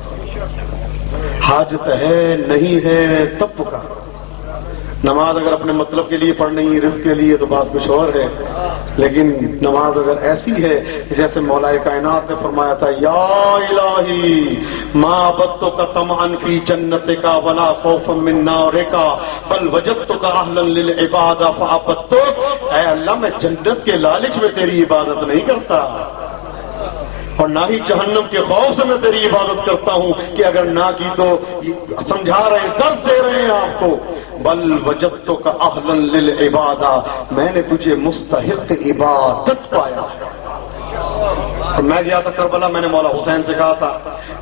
حاجت ہے نہیں ہے تب پکارو۔ نماز اگر اپنے مطلب کے لیے پڑھنی ہے، رزق کے لیے، تو بات کچھ اور ہے، لیکن نماز اگر ایسی ہے جیسے مولا کائنات نے فرمایا تھا، یا الہی ما عبدتک طمعا فی جنتک ولا خوفا من نارک بل وجدتک اہلا للعبادہ فعبدتک، اے اللہ میں جنت کے لالچ میں تیری عبادت نہیں کرتا، اور نہ ہی جہنم کے خوف سے میں تیری عبادت کرتا ہوں کہ اگر نہ کی تو سمجھا رہے ہیں، درس دے رہے ہیں آپ کو، بل وجدتک اہلا للعبادہ، میں نے تجھے مستحق عبادت پایا ہے۔ اور میں گیا تھا کربلا، میں نے مولا حسین سے کہا تھا،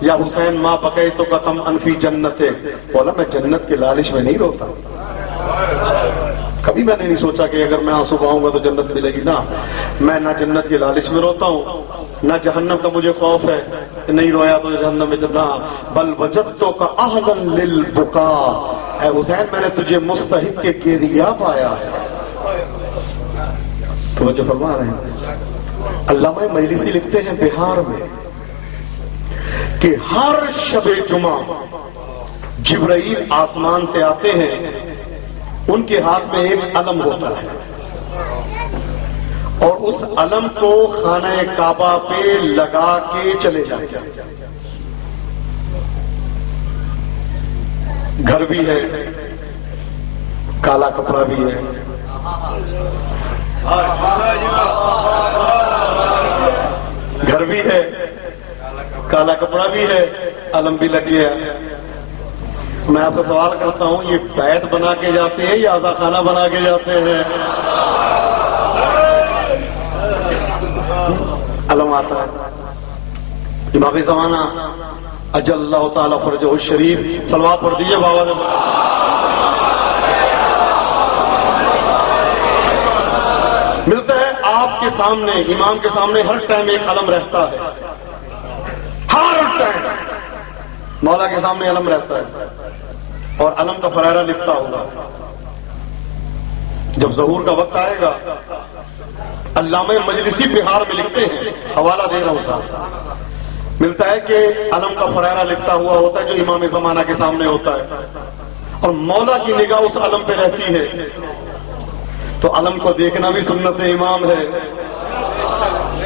یا حسین ما بقیتک طمعا فی جنتک، بولا میں جنت کے لالچ میں نہیں روتا، کبھی میں نے نہیں سوچا کہ اگر میں آنسو بہاؤں گا تو جنت ملے گی، نہ میں نہ جنت کے لالچ میں روتا ہوں، نہ جہنم کا مجھے خوف ہے کہ نہیں رویا تو جہنم میں جانا، بل وجدتک اہلا للبکاء، اے حسین میں نے تجھے مستحق کے گریہ پایا ہے۔ توجہ فرما رہے ہیں، علامہ مجلسی لکھتے ہیں بہار میں کہ ہر شب جمعہ جبرائیل آسمان سے آتے ہیں، ان کے ہاتھ میں ایک علم ہوتا ہے، اور اس علم کو خانہ کعبہ پہ لگا کے چلے جاتے ہیں۔ گھر بھی ہے، کالا کپڑا بھی ہے، گھر بھی ہے، کالا کپڑا بھی ہے، علم بھی لگ گیا۔ میں آپ سے سوال کرتا ہوں، یہ بیت بنا کے جاتے ہیں یا عزا خانہ بنا کے جاتے ہیں؟ علم آتا ہے، امام زمانہ اجل اللہ تعالیٰ فرجہ الشریف، صلوات پڑھ دیجئے بابا نے۔ ملتا ہے آپ کے سامنے، امام کے سامنے ہر ٹائم ایک علم رہتا ہے، ہر ٹائم مولا کے سامنے علم رہتا ہے، اور علم کا فرارہ لپٹا ہوگا۔ جب ظہور کا وقت آئے گا، علامہ مجلسی بہار میں لکھتے ہیں، حوالہ دے رہا ہوں صاحب، ملتا ہے کہ علم کا فرارہ لپٹا ہوا ہوتا ہے جو امام زمانہ کے سامنے ہوتا ہے، اور مولا کی نگاہ اس علم پہ رہتی ہے، تو علم کو دیکھنا بھی سنت امام ہے۔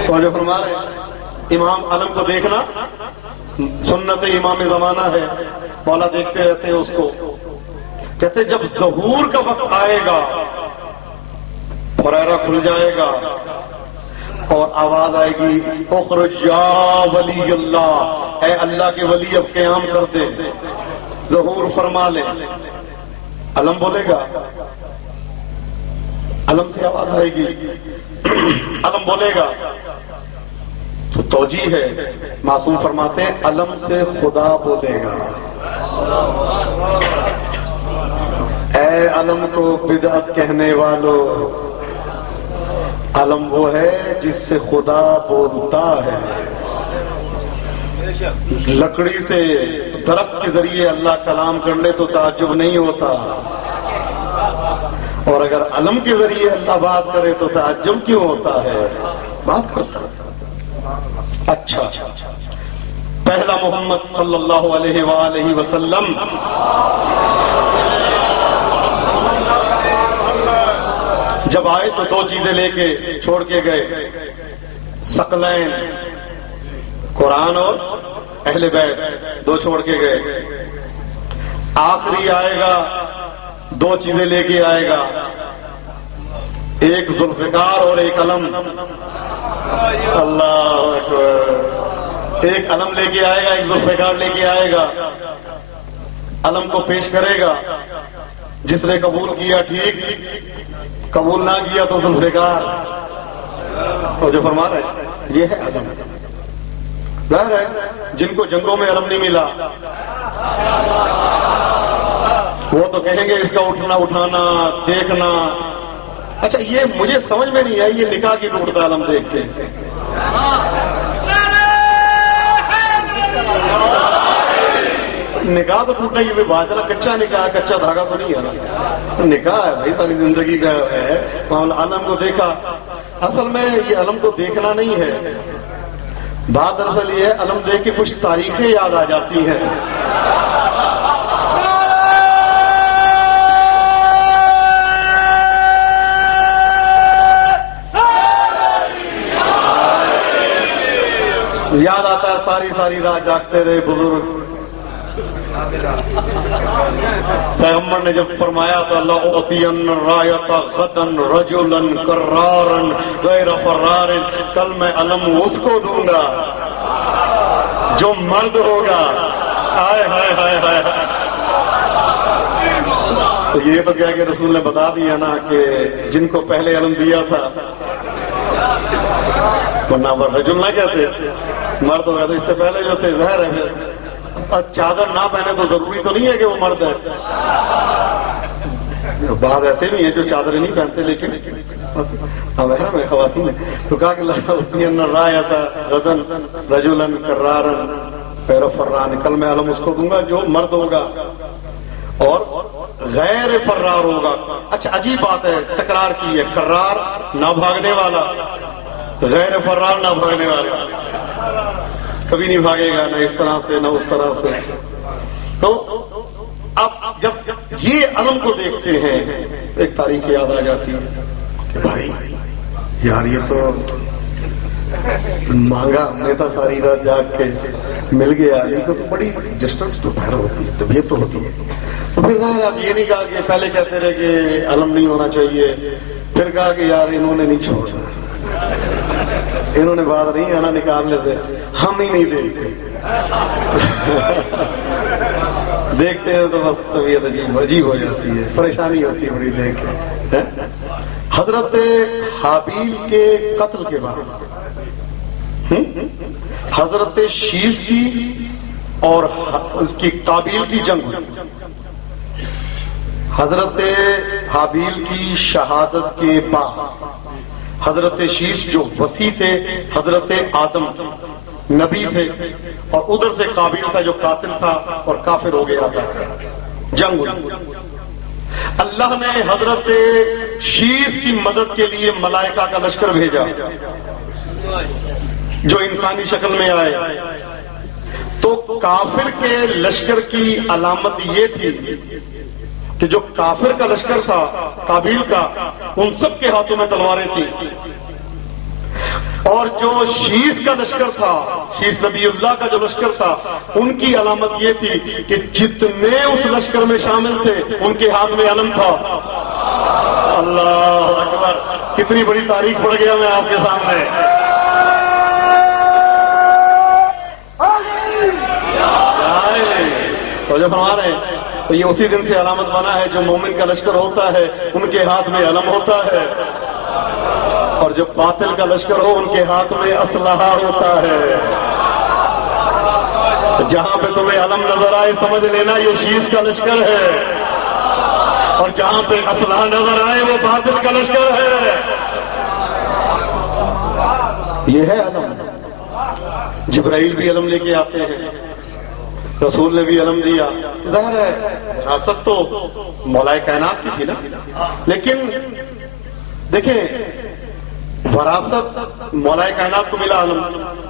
تو جو فرما رہے ہیں، امام علم کو دیکھنا سنت امام زمانہ ہے، مولا دیکھتے رہتے ہیں اس کو۔ کہتے ہیں جب ظہور کا وقت آئے گا، فرارہ کھل جائے گا اور آواز آئے گی، اخرج یا ولی اللہ، اے اللہ کے ولی اب قیام کر دے، ظہور فرما لے۔ علم بولے گا، علم سے آواز آئے گی، علم بولے گا تو توجیہ ہے، معصوم فرماتے ہیں علم سے خدا بولے گا، اے علم کو بدعت کہنے والو، علم وہ ہے جس سے خدا بولتا ہے. لکڑی سے درخت کے ذریعے اللہ کلام کر لے تو تعجب نہیں ہوتا، اور اگر علم کے ذریعے اللہ بات کرے تو تعجب کیوں ہوتا ہے؟ بات کرتا ہے. اچھا، پہلا محمد صلی اللہ علیہ وآلہ وسلم جب آئے تو دو چیزیں لے کے چھوڑ کے گئے، ثقلین قرآن اور اہل بیت، دو چھوڑ کے گئے. آخری آئے گا دو چیزیں لے کے آئے گا، ایک ذوالفقار اور ایک علم. اللہ اکبر. ایک علم لے کے آئے گا، ایک ذوالفقار لے کے آئے گا. علم کو پیش کرے گا، جس نے قبول کیا ٹھیک، قبول نہ کیا تو ذوالفقار. تو جو فرما رہے ہیں یہ ہے علم. ظاہر ہے جن کو جنگوں میں علم نہیں ملا وہ تو کہیں گے اس کا اٹھنا اٹھانا دیکھنا. اچھا یہ مجھے سمجھ میں نہیں آئی، یہ نکاح کی ٹوٹتا علم دیکھ کے. نکاح تو ٹوٹنا یہ بات ہے نا، کچا نکاح، کچا دھاگا تو نہیں ہے نا، نکاح ہے بھائی، ساری زندگی کا ہے معاملہ. علم کو دیکھا، اصل میں یہ علم کو دیکھنا نہیں ہے، بات دراصل یہ ہے علم دیکھ کے کچھ تاریخیں یاد آ جاتی ہیں. یاد آتا ہے ساری ساری رات جاگتے رہے بزرگ. پیغمبر نے جب فرمایا تھا لَأُعْطِيَنَّ الرَّایَةَ غَدًا رَجُلًا كَرَّارًا غَیْرَ فَرَّارٍ، کل میں علم اس کو دوں گا جو مرد ہوگا. ہائے ہائے ہائے ہائے. تو یہ تو کیا کہ رسول نے بتا دیا نا کہ جن کو پہلے علم دیا تھا ورنہ وہ رجل نہ کہتے، مرد ہوگا. تو اس سے پہلے جو تھے ظاہر ہے چادر نہ پہنے تو ضروری تو نہیں ہے کہ وہ مرد ہے. بعض ایسے بھی ہیں جو چادریں نہیں پہنتے لیکن محرم ہے خواتین ہے. تو کہا کہ لَأُعْطِيَنَّ الرَّایَةَ غَدًا رَجُلًا كَرَّارًا غَیْرَ فَرَّارٍ، کل میں علم اس کو دوں گا جو مرد ہوگا اور غیر فرار ہوگا. اچھا عجیب بات ہے، تکرار کی ہے، کرار نہ بھاگنے والا، غیر فرار نہ بھاگنے والا. کبھی نہیں بھاگے گا، نہ اس طرح سے نہ اس طرح سے. تو اب جب یہ علم کو دیکھتے ہیں ایک تاریخ یاد آ جاتی ہے کہ بھائی یار یہ تو مانگا ہم نے تھا ساری رات جاگ کے، مل گیا. علی کو تو بڑی ڈسٹنس تو باہر ہوتی ہے، طبیعت تو ہوتی ہے. تو پھر ظاہر آپ یہ نہیں کہا کہ پہلے کہتے رہے کہ علم نہیں ہونا چاہیے، پھر کہا کہ یار انہوں نے نہیں چھوڑنا، انہوں نے بات نہیں آنا نکال لیتے، ہم ہی نہیں دیکھتے. دیکھتے ہیں تو بس طبیعت عجیب ہو جاتی ہے، پریشانی ہوتی ہے بڑی دیکھ کے. حضرت حابیل کے قتل کے بعد حضرت شیس کی اور اس کی قابیل کی جنگ، حضرت حابیل کی شہادت کے بعد حضرت شیس جو وسیع تھے، حضرت آدم نبی تھے، اور ادھر سے قابیل تھا جو قاتل تھا اور کافر ہو گیا تھا. جنگ ہوئی. اللہ نے حضرت شیس کی مدد کے لیے ملائکہ کا لشکر بھیجا جو انسانی شکل میں آئے. تو کافر کے لشکر کی علامت یہ تھی کہ جو کافر کا لشکر تھا قابیل کا، ان سب کے ہاتھوں میں تلواریں تھیں، اور جو شیس کا لشکر تھا، شیس نبی اللہ کا جو لشکر تھا، ان کی علامت یہ تھی کہ جتنے اس لشکر میں شامل تھے ان کے ہاتھ میں علم تھا. اللہ اکبر، کتنی بڑی تاریخ پڑھ گیا میں آپ کے سامنے. تو جو فرما رہے ہیں تو یہ اسی دن سے علامت بنا ہے، جو مومن کا لشکر ہوتا ہے ان کے ہاتھ میں علم ہوتا ہے، اور جو باطل کا لشکر ہو ان کے ہاتھ میں اسلحہ ہوتا ہے. جہاں پہ تمہیں علم نظر آئے سمجھ لینا یہ شیس کا لشکر ہے، اور جہاں پہ اسلحہ نظر آئے وہ باطل کا لشکر ہے. یہ ہے علم. جبرائیل بھی علم لے کے آتے ہیں, رسول نے بھی علم دیا. ظاہر ہے وراثت تو مولا کائنات کی تھی نا, لیکن دیکھیں وراثت مولا کائنات کو ملا علم,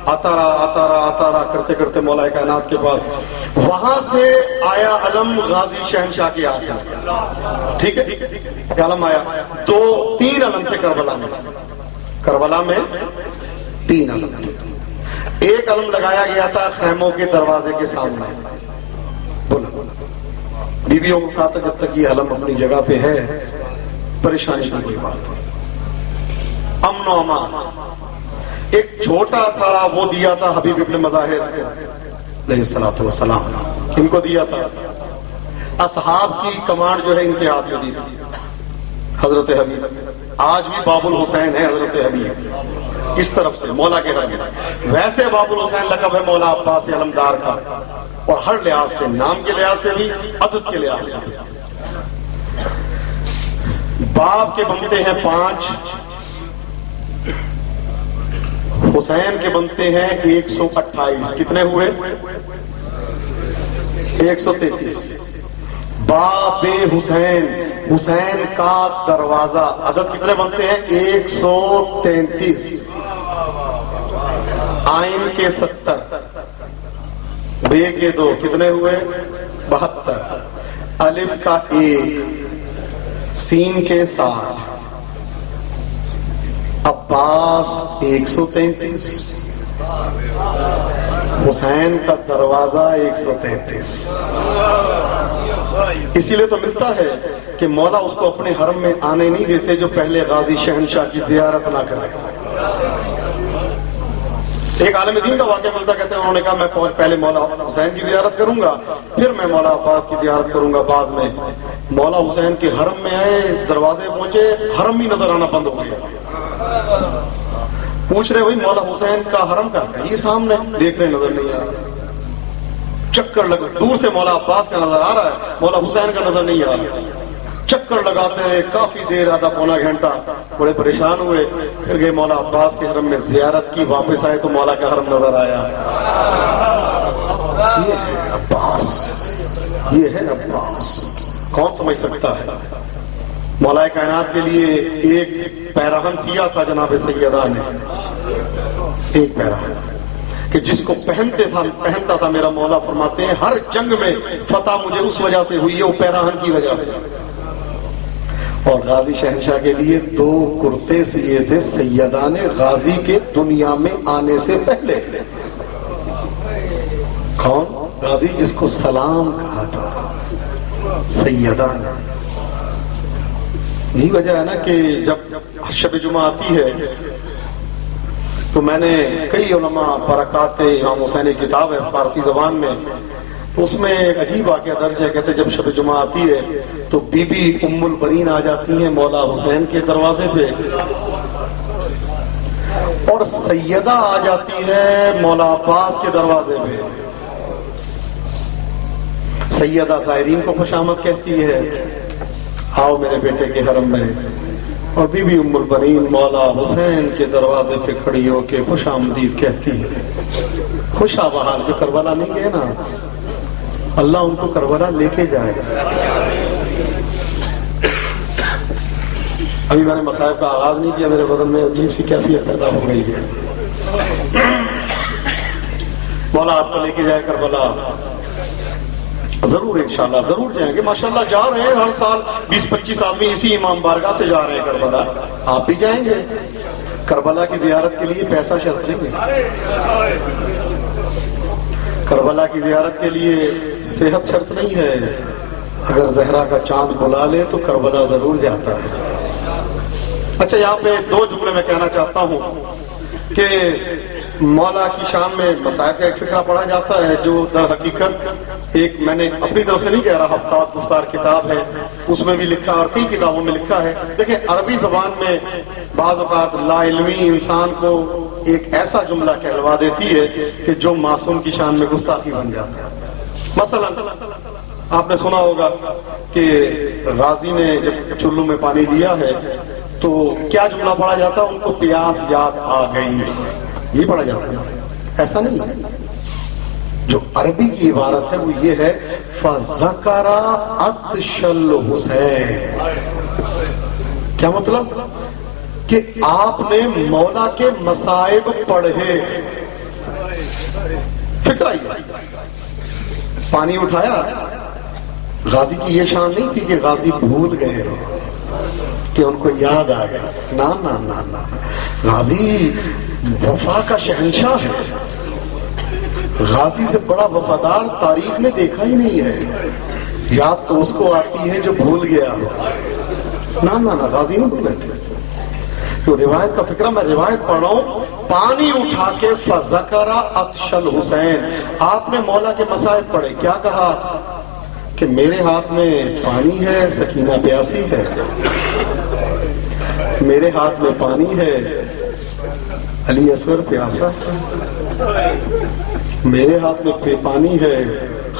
آتا رہا کرتے کرتے مولا کائنات کے بعد وہاں سے آیا علم غازی شہنشاہ کے ہاتھ میں. ٹھیک ہے, علم آیا. 3 علم تھے کربلا میں 3 علم تھے. ایک علم لگایا گیا تھا خیموں کے دروازے کے سامنے. بولا بیویوں کو کہا تھا جب تک یہ علم اپنی جگہ پہ ہے پریشانی کی کوئی بات نہیں, امن و امان. ایک چھوٹا تھا وہ دیا تھا حبیب ابن مظاہر علیہ الصلوۃ والسلام, ان کو دیا تھا. اصحاب کی کمانڈ جو ہے ان کے ہاتھ میں دی تھی حضرت حبیب. آج بھی باب الحسین ہے حضرت حبیب اس طرف سے مولا کے حبیب. ویسے باب الحسین لقب ہے مولا عباس علمدار کا, اور ہر لحاظ سے, نام کے لحاظ سے بھی, عدد کے لحاظ سے بھی. باب کے بنتے ہیں 5, حسین کے بنتے ہیں 128. کتنے ہوئے؟ 133. باب حسین, حسین کا دروازہ, عدد کتنے بنتے ہیں؟ 133. آئین کے 70, بے کے 2, کتنے ہوئے؟ 72. الف کا 1, سین کے 7, عباس 133, حسین کا دروازہ 133. اسی لیے تو ملتا ہے کہ مولا اس کو اپنے حرم میں آنے نہیں دیتے جو پہلے غازی شہنشاہ کی زیارت نہ کرے. ایک عالم دین کا واقعہ ملتا, کہتے ہیں انہوں نے کہا میں پہلے مولا حسین کی زیارت کروں گا, پھر میں مولا عباس کی زیارت کروں گا بعد میں. مولا حسین کے حرم میں آئے, دروازے پہنچے, حرم ہی نظر آنا بند ہو گیا. پوچھ رہے بھائی مولا حسین کا حرم کا ہے, یہ سامنے دیکھ رہے نظر نہیں آ رہا. چکر لگا, دور سے مولا عباس کا نظر آ رہا ہے, مولا حسین کا نظر نہیں آ رہا. چکر لگاتے ہیں کافی دیر, آدھا پونا گھنٹہ, بڑے پریشان ہوئے. پھر گئے مولا عباس کے حرم میں, زیارت کی, واپس آئے تو مولا کا حرم نظر آیا. یہ ہے عباس, یہ ہے عباس. کون سمجھ سکتا ہے؟ مولا کائنات کے لیے ایک پیراہن سیا تھا جناب سیدہ نے, ایک پیراہن کہ جس کو پہنتا تھا میرا مولا. فرماتے ہیں ہر جنگ میں فتح مجھے اس وجہ سے ہوئی ہے, وہ پیراہن کی وجہ سے. اور غازی شہنشاہ کے لیے 2 کرتے سیے تھے سیدہ نے غازی کے دنیا میں آنے سے پہلے. کون؟ غازی جس کو سلام کہا تھا سیدہ نے. یہی وجہ ہے نا کہ جب شب جمعہ آتی ہے تو میں نے کئی علماء برکات امام حسین کتاب ہے فارسی زبان میں, تو اس میں ایک عجیب واقعہ درج ہے. کہتے جب شب جمعہ آتی ہے تو بی بی ام البنین آ جاتی ہیں مولا حسین کے دروازے پہ, اور سیدہ آ جاتی ہے مولا عباس کے دروازے پہ. سیدہ زائرین کو خوش آمد کہتی ہے, آؤ میرے بیٹے کے حرم میں, اور بی بی ام البنین مولا حسین کے دروازے پہ کھڑی ہو کے خوش آمدید کہتی ہے. خوش آبحال جو کربلا نہیں گئے نا, اللہ ان کو کربلا لے کے جائے. ابھی میں نے مصائب کا آغاز نہیں کیا, میرے بدن میں عجیب سی کیفیت پیدا ہو گئی ہے. مولا آپ کو لے کے جائے کربلا, ضرور انشاءاللہ ضرور جائیں گے. ماشاءاللہ جا رہے ہیں ہر سال 20-25 آدمی اسی امام بارگاہ سے جا رہے ہیں کربلا. آپ بھی جائیں گے کربلا کی زیارت کے لیے؟ پیسہ شرط نہیں ہے. کربلا کی زیارت کے لیے صحت شرط نہیں ہے. اگر زہرا کا چاند بلا لے تو کربلا ضرور جاتا ہے. اچھا, یہاں پہ 2 جملے میں کہنا چاہتا ہوں کہ مولا کی شان میں مسائل کا ایک فقرہ پڑھا جاتا ہے جو در حقیقت ایک, میں نے اپنی طرف سے نہیں کہہ رہا, ہفتاد گفتار کتاب ہے, اس میں بھی لکھا اور کئی کتابوں میں لکھا ہے. دیکھیں عربی زبان میں بعض اوقات لا علمی انسان کو ایک ایسا جملہ کہلوا دیتی ہے کہ جو معصوم کی شان میں گستاخی بن جاتا ہے. مثلا آپ نے سنا ہوگا کہ غازی نے جب چلو میں پانی لیا ہے تو کیا جملہ پڑھا جاتا ہے؟ ان کو پیاس یاد آ گئی. یہ پڑھا جاتا ہے، ایسا نہیں. جو عربی کی عبارت ہے وہ یہ ہے فَذَكَرَ عَطْشَ الْحُسَيْنِ. کیا مطلب؟ کہ آپ نے مولا کے مصائب پڑھے. فکر آئی، پانی اٹھایا. غازی کی یہ شان نہیں تھی کہ غازی بھول گئے کہ ان کو یاد آ گیا. نا نا نا نا، غازی وفا کا شہنشاہ ہے. غازی سے بڑا وفادار تاریخ میں دیکھا ہی نہیں ہے. یاد تو اس کو آتی ہے جو بھول گیا ہو. نا نا نا، غازی نہیں بھولے تھے. جو روایت کا فکرہ، میں روایت پڑھ رہا ہوں. پانی اٹھا کے فذکر عطش الحسین، آپ نے مولا کے مصائب پڑھے. کیا کہا؟ کہ میرے ہاتھ میں پانی ہے، سکینہ پیاسی ہے. میرے ہاتھ میں پانی ہے، علی اصغر پیاسا ہے. میرے ہاتھ میں پانی ہے،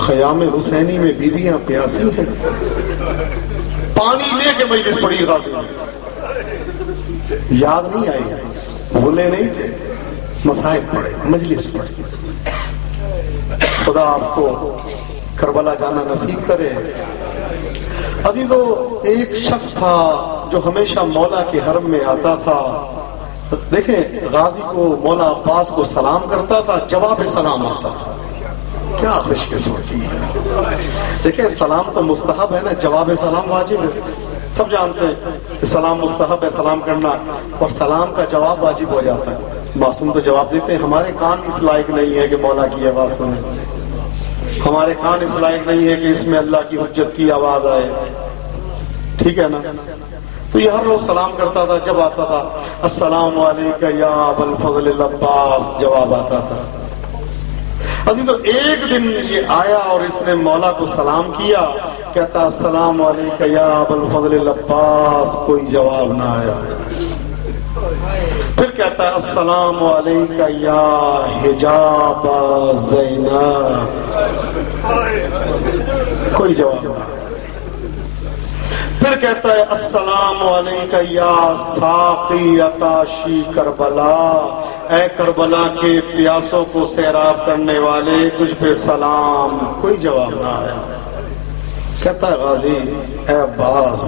خیام حسینی میں بیویاں پیاسی ہیں. پانی لے کے مجلس پڑھی غازی. یاد نہیں آئی، بھولے نہیں تھے، مصائب پڑھے، مجلس پڑھی. خدا آپ کو کربلا جانا نصیب کرے. عزیزو، ایک شخص تھا جو ہمیشہ مولا کے حرم میں آتا تھا. دیکھیں، غازی کو مولا عباس کو سلام کرتا تھا، جواب سلام آتا تھا. کیا خوش قسمتی ہے. دیکھیں، سلام تو مستحب ہے نا، جواب سلام واجب ہے. سب جانتے ہیں کہ سلام مستحب ہے سلام کرنا، اور سلام کا جواب واجب ہو جاتا ہے. معصوم تو جواب دیتے ہیں. ہمارے کان اس لائق نہیں ہے کہ مولا کی آواز سنیں. ہمارے کان اس لائق نہیں ہے کہ اس میں اللہ کی حجت کی آواز آئے. ٹھیک ہے نا؟ تو یہ ہر روز سلام کرتا تھا. جب آتا تھا السلام علیکہ یا ابا الفضل العباس، جواب آتا تھا. عزیزو، ایک دن یہ آیا اور اس نے مولا کو سلام کیا. کہتا السلام علیکہ یا ابا الفضل العباس، کوئی جواب نہ آیا. پھر کہتا ہے السلام علیکہ یا حجاب زینب، کوئی جواب نہ آیا. پھر کہتا ہے السلام علیکہ یا ساقی عطاشی کربلا، اے کربلا کے پیاسوں کو سیراب کرنے والے، تجھ پہ سلام. کوئی جواب نہ آیا. کہتا ہے غازی، اے عباس،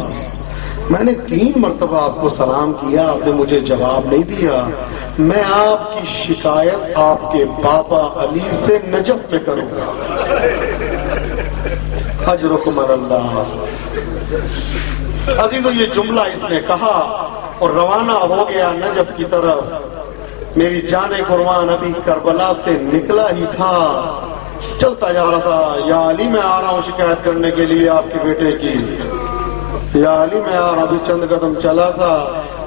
میں نے 3 مرتبہ آپ کو سلام کیا، آپ نے مجھے جواب نہیں دیا. میں آپ کی شکایت آپ کے بابا علی سے نجف میں کروں گا. اجرکم اللہ. عزیزو، یہ جملہ اس نے کہا اور روانہ ہو گیا نجف کی طرف. میری جان قربان ابھی کربلا سے نکلا ہی تھا، چلتا جا رہا تھا. یا علی، میں آ رہا ہوں شکایت کرنے کے لیے آپ کے بیٹے کی. یا علی، میں آ رہا. ابھی چند قدم چلا تھا،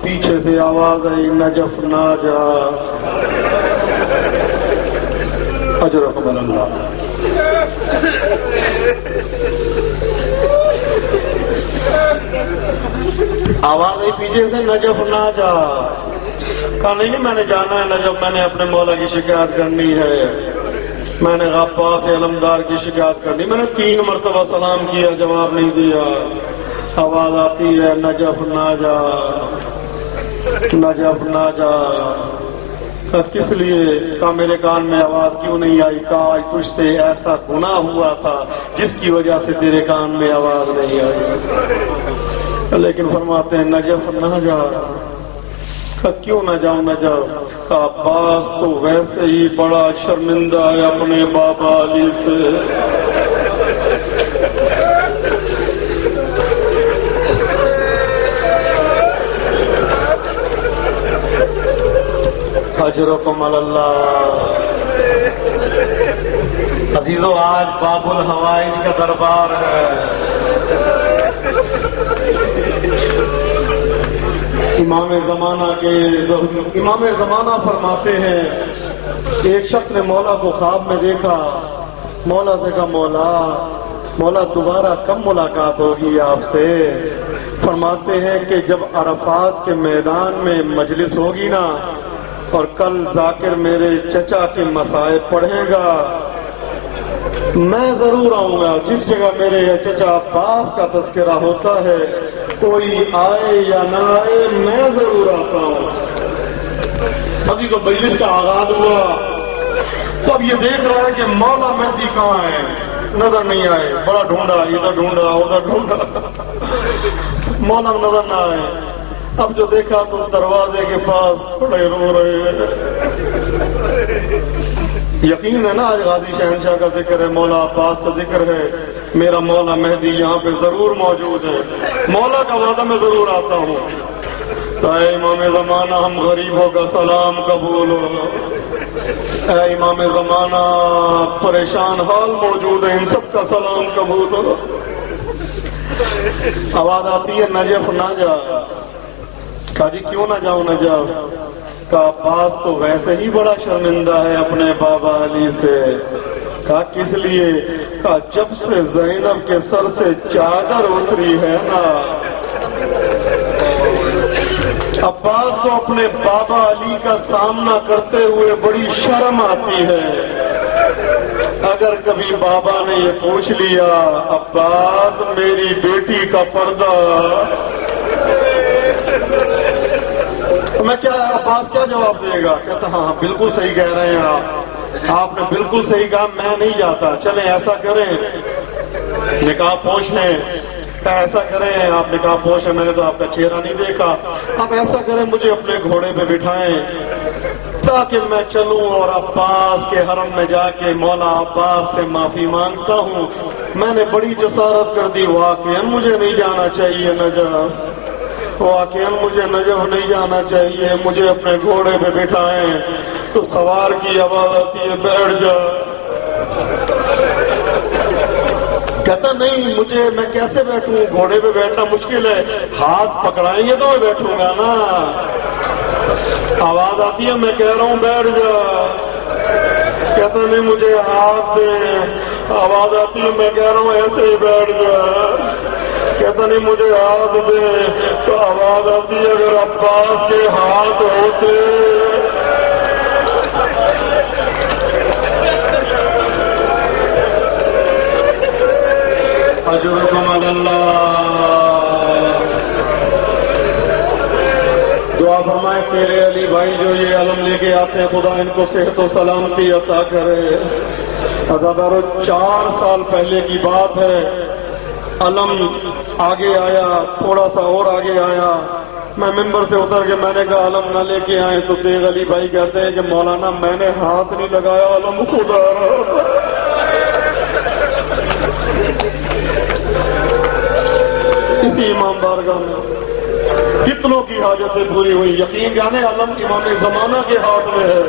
پیچھے سے آواز آئی، نجف نہ جا. اجرکم اللہ. آواز آئی پیچھے سے، نجف نہ جا. کہا نہیں، میں نے جانا ہے نجف، میں نے اپنے مولا کی شکایت کرنی ہے. میں نے عباس علمدار کی شکایت کرنی. میں نے 3 مرتبہ سلام کیا، جواب نہیں دیا. آواز آتی ہے نجف نہ جا، نجف نہ جا. کس لیے؟ کہا میرے کان میں آواز کیوں نہیں آئی؟ کہا آج تجھ سے ایسا گناہ ہوا تھا جس کی وجہ سے تیرے کان میں آواز نہیں آئی. لیکن فرماتے ہیں نجف نہ جا. کیوں نہ جاؤں نجف؟ کہا عباس تو ویسے ہی بڑا شرمندہ ہے اپنے بابا علی سے. اجرکم اللہ. عزیزو، آج باب الحوائج کا دربار ہے. امام زمانہ فرماتے ہیں، ایک شخص نے مولا کو خواب میں دیکھا. مولا سے کہا مولا دوبارہ کب ملاقات ہوگی آپ سے؟ فرماتے ہیں کہ جب عرفات کے میدان میں مجلس ہوگی نا، اور کل ذاکر میرے چچا کے مصائب پڑھے گا، میں ضرور آؤں گا. جس جگہ میرے چچا عباس کا تذکرہ ہوتا ہے، کوئی آئے یا نہ آئے، میں ضرور آتا ہوں. عزیز و مجلس کا آغاز ہوا تو اب یہ دیکھ رہا ہے کہ مولا مہدی کہاں ہے، نظر نہیں آئے، بڑا ڈھونڈا، ادھر ڈھونڈا ادھر ڈھونڈا، مولا نظر نہ آئے۔ اب جو دیکھا تو دروازے کے پاس بڑے رو رہے ہیں۔ یقین ہے نا آج غازی شہنشاہ کا ذکر ہے، مولا عباس کا ذکر ہے، میرا مولا مہدی یہاں پہ ضرور موجود ہے، مولا کا وعدہ میں ضرور آتا ہوں۔ تو اے امام زمانہ ہم غریبوں کا سلام قبول ہو، اے امام زمانہ پریشان حال موجود ہے، ان سب کا سلام قبول ہو۔ آواز آتی ہے نجف نہ جا۔ کہا جی کیوں نہ جاؤں نجف؟ کہا عباس تو ویسے ہی بڑا شرمندہ ہے اپنے بابا علی سے۔ کہا کس لیے؟ کہا جب سے زینب کے سر سے چادر اتری ہے نا، عباس کو اپنے بابا علی کا سامنا کرتے ہوئے بڑی شرم آتی ہے۔ اگر کبھی بابا نے یہ پوچھ لیا عباس میری بیٹی کا پردہ، میں کیا عباس کیا جواب دے گا؟ کہتا ہاں بالکل صحیح کہہ رہے ہیں آپ نے بالکل صحیح کہا، میں نہیں جاتا، چلیں ایسا کریں نکاح پوچھ لیں۔ ایسا کریں آپ نکاح پوچھ لیں، میں نے تو آپ کا چہرہ نہیں دیکھا، آپ ایسا کریں مجھے اپنے گھوڑے پہ بٹھائیں تاکہ میں چلوں اور عباس کے حرم میں جا کے مولا عباس سے معافی مانگتا ہوں، میں نے بڑی جسارت کر دی، واقعاً مجھے نہیں جانا چاہیے نجف، واقعاً مجھے نجف نہیں جانا چاہیے، مجھے اپنے گھوڑے پہ بٹھائیں۔ تو سوار کی آواز آتی ہے بیٹھ جا۔ کہتا نہیں مجھے، میں کیسے بیٹھوں، گھوڑے پہ بیٹھنا مشکل ہے، ہاتھ پکڑائیں گے تو میں بیٹھوں گا نا۔ آواز آتی ہے میں کہہ رہا ہوں بیٹھ جا۔ کہتا نہیں مجھے ہاتھ دے۔ آواز آتی ہے میں کہہ رہا ہوں ایسے ہی بیٹھ جا۔ کہتا نہیں مجھے ہاتھ دے۔ تو آواز آتی ہے اگر عباس کے ہاتھ ہوتے اجرکم علی اللہ۔ دعا فرمائے تیرے علی بھائی جو یہ علم لے کے آتے ہیں خدا ان کو صحت و سلامتی عطا کرے۔ عزادارو 4 سال پہلے کی بات ہے، علم آگے آیا، تھوڑا سا اور آگے آیا، میں ممبر سے اتر کے میں نے کہا علم نہ لے کے آئے تو دیغ علی بھائی کہتے ہیں کہ مولانا میں نے ہاتھ نہیں لگایا، علم خدا اسی امام بارگاہ میں کتنوں کی حاجتیں پوری ہوئی۔ یقین جانے علم امام زمانہ کے ہاتھ میں ہے،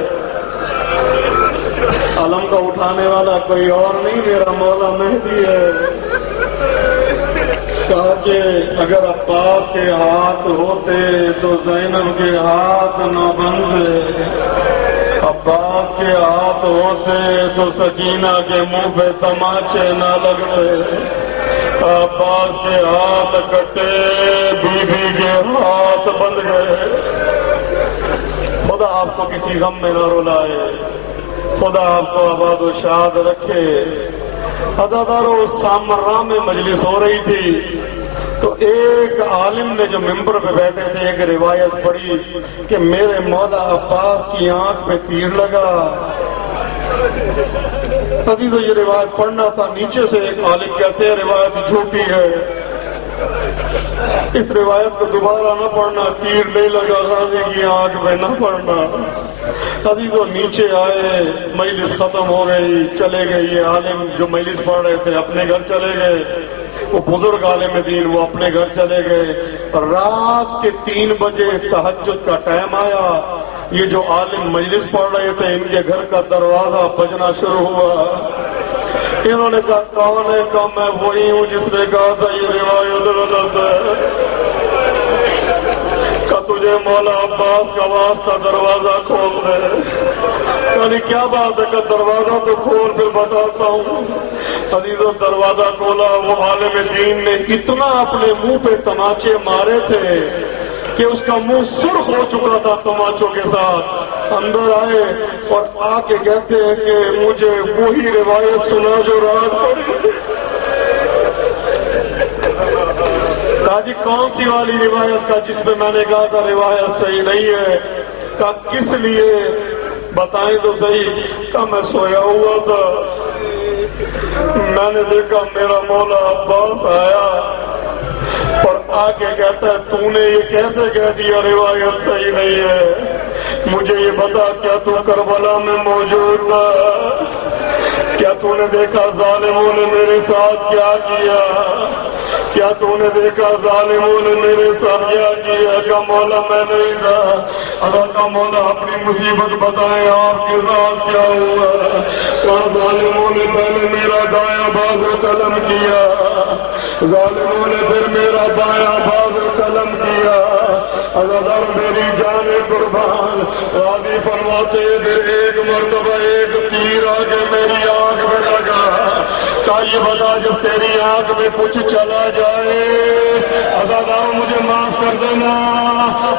علم کا اٹھانے والا کوئی اور نہیں میرا مولا مہدی ہے۔ کہا کہ اگر عباس کے ہاتھ ہوتے تو زینب کے ہاتھ نہ بندے، عباس کے ہاتھ ہوتے تو سکینہ کے منہ پہ تماچے نہ لگتے، عباس کے ہاتھ کٹے بی بی کے ہاتھ بند گئے۔ خدا آپ کو کسی غم میں نہ رلائے، خدا آپ کو آباد و شاد رکھے۔ عزادارو سامراں میں مجلس ہو رہی تھی تو ایک عالم نے جو ممبر پہ بیٹھے تھے ایک روایت پڑھی کہ میرے مولا عباس کی آنکھ پہ تیر لگا۔ عزیزو یہ روایت پڑھنا تھا، نیچے سے ایک عالم کہتے ہیں روایت جھوٹی ہے، اس روایت کو دوبارہ نہ پڑھنا، تیر نہیں لگا غازی کی آنکھ پہ نہ پڑھنا۔ عزیزو نیچے آئے، مجلس ختم ہو گئی، چلے گئے یہ عالم جو مجلس پڑھ رہے تھے اپنے گھر چلے گئے، وہ بزرگ عالم دین وہ اپنے گھر چلے گئے۔ رات کے 3 بجے تہجد کا ٹائم آیا، یہ جو عالم مجلس پڑھ رہے تھے ان کے گھر کا دروازہ بجنا شروع ہوا۔ انہوں نے کہا کون ہے؟ کہا میں وہی ہوں جس نے کہا تھا یہ روایت غلط ہے۔ کہا تجھے مولا عباس کا واسطہ دروازہ کھول دے۔ یعنی کیا بات ہے؟ کہ دروازہ تو کھول پھر بتاتا ہوں۔ عزیزوں دروازہ کھولا، وہ عالم دین نے اتنا اپنے منہ پہ تماچے مارے تھے کہ اس کا منہ سرخ ہو چکا تھا تماچوں کے ساتھ۔ اندر آئے اور آ کے کہتے ہیں کہ مجھے وہی روایت سنا جو رات پڑھی تھی۔ کہا جی کون سی والی روایت کا جس پہ میں نے کہا تھا روایت صحیح نہیں ہے؟ کہا کس لیے بتائیں تو صحیح؟ کہا میں سویا ہوا تھا، میں نے دیکھا میرا مولا عباس آیا اور آ کے کہتا ہے تو نے یہ کیسے کہہ دیا، روایت صحیح نہیں ہے، مجھے یہ بتا کیا تو کربلا میں موجود تھا؟ کیا تو نے دیکھا ظالموں نے میرے ساتھ کیا کیا؟ کیا تو نے دیکھا ظالموں نے میرے ساتھ کیا کیا؟ کہ مولا میں نہیں تھا۔ اللہ کا مولا اپنی مصیبت بتائیں آپ کے ساتھ کیا ہوا؟ کہا ظالموں نے پہلے میرا دایاں بازو قلم کیا، ظالموں نے پھر میرا بایاں بازو قلم کیا۔ عزیزان میری جان قربان راضی فرماتے پھر ایک مرتبہ ایک تیر آ کے میری آنکھ میں لگا۔ کہا یہ بتا جب تیری آنکھ میں کچھ چلا جائے عزیزان مجھے معاف کر دینا،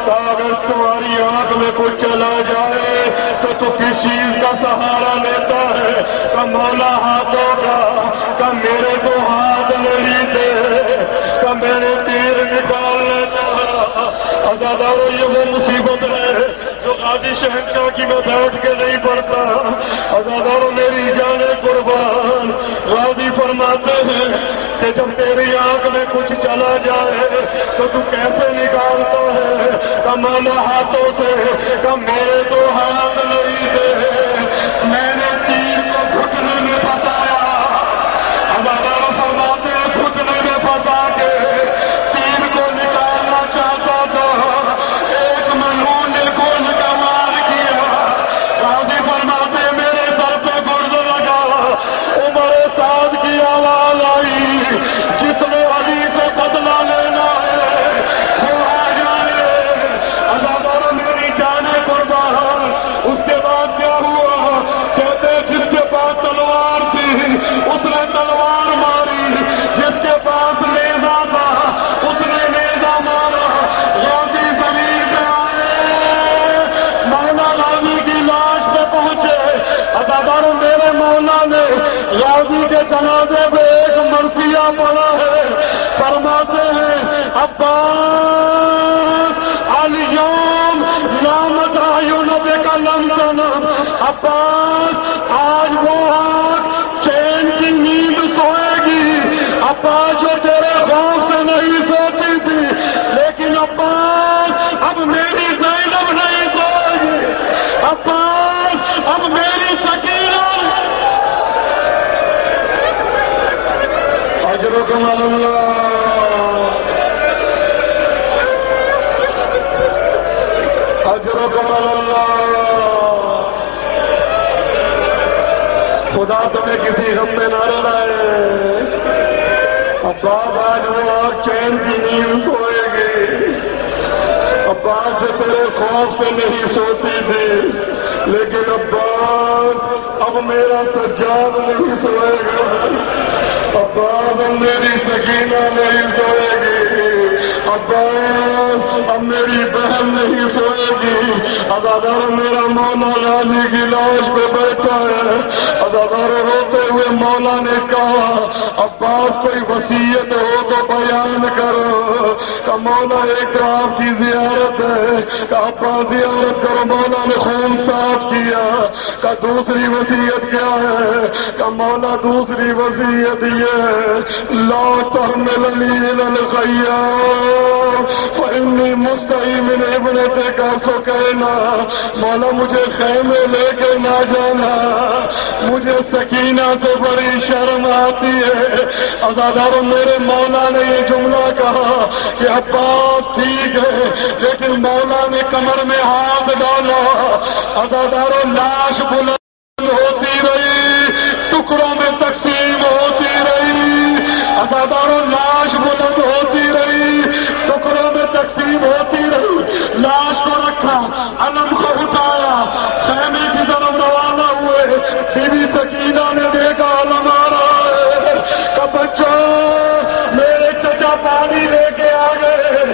کہا اگر تمہاری آنکھ میں کچھ چلا جائے تو کس چیز کا سہارا لیتا ہے؟ کہ مولا ہاتھوں کا، کہ میرے تو ہاتھ نہیں تھے، کہ میں نے تیر نکال لیتا۔ عزیزانو یہ وہ مصیبت ہے جو غازی شہنشاہ کی میں بیٹھ کے نہیں پڑھتا۔ عزیزانو میری جان قربان غازی فرماتے ہیں کہ جب تیری آنکھ میں کچھ چلا جائے تو کیسے نکالتا ہے؟ کہ مولا ہاتھوں سے، کہ میرے تو ہاتھ نہیں تھے، میں نے تیر کو گھٹنے میں پھنسایا۔ عزیزانو فرماتے ہیں گھٹنے میں پھنسا کے تیر کو نکالنا چاہتا تھا، ایک ملعون نے گول کا وار کیا۔ غازی فرماتے میرے سر پہ گرز لگا، عمر سعد کی آواز آئی جس نے علی سے بدلہ لینا ہے وہ آ جائے۔ عزیزانو میری جان قربان اس کے بعد کیا ہوا؟ کہتے جس کے پاس تلوار تھی اس نے تلوار ماری، جس کے پاس نیزہ تھا اس نے نیزہ مارا۔ غازی زمین پہ آئے، مولا غازی کی لاش پہ پہنچے۔ عزیزانو میرے مولا نے غازی کے جنازے میں ایک مرثیہ پڑھا ہے، فرماتے ہیں عباس الیوم نامت اعین بک لم تنم، عباس آج وہ آنکھ چین کی نیند سوئے گی، عباس جو تیرے خوف سے نہیں سوتی تھی، لیکن عباس اب میری زینب نہیں سوئے گی، عباس اب میری سکینہ۔ اجرکم اللہ، اجرکم اللہ۔ خدا تمہیں کسی غم میں نہ لائے۔ عباس آج وہ آنکھ چین کی نیند سوئے گی، عباس جو تیرے خوف سے نہیں سوتی تھی، لیکن عباس اب میرا سجاد نہیں سوئے گا، عباس اب میری سکینہ نہیں سوئے گی، عباس اب میری بہن نہیں سوئے گی۔ عزادار میرا مولا غازی کی لاش پہ بیٹھا ہے، عزادار روتے ہوئے مولا نے کہا عباس کوئی وصیت ہو تو بیان کرو۔ کہ مولا ایک تو آپ کی زیارت ہے، کہ عباس زیارت کرو، مولا نے خون صاف کیا۔ کہ دوسری وصیت کیا ہے؟ کہ مولا دوسری وصیت یہ ہے لا تحملنی الی الخیام فانی مستحی من ابنتک سکینہ، مولا مجھے خیمے لے کے نہ جانا، مجھے سکینہ سے بڑی شرم آتی ہے۔ عزاداروں میرے مولا نے یہ جملہ کہا کہ عباس ٹھیک ہے، لیکن مولا نے کمر میں ہاتھ ڈالا۔ عزاداروں لاش بلند ہوتی رہی، ٹکڑوں میں تقسیم ہوتی رہی، عزاداروں لاش بلند ہوتی رہی، ٹکڑوں میں تقسیم ہوتی رہی۔ لاش کو رکھا، علم کو اٹھایا، خیمے کی طرف روانہ ہوئے۔ بی بی سکینہ نے دیکھا علم آ رہا ہے، کہ بچہ میرے چچا پانی لے کے آ گئے۔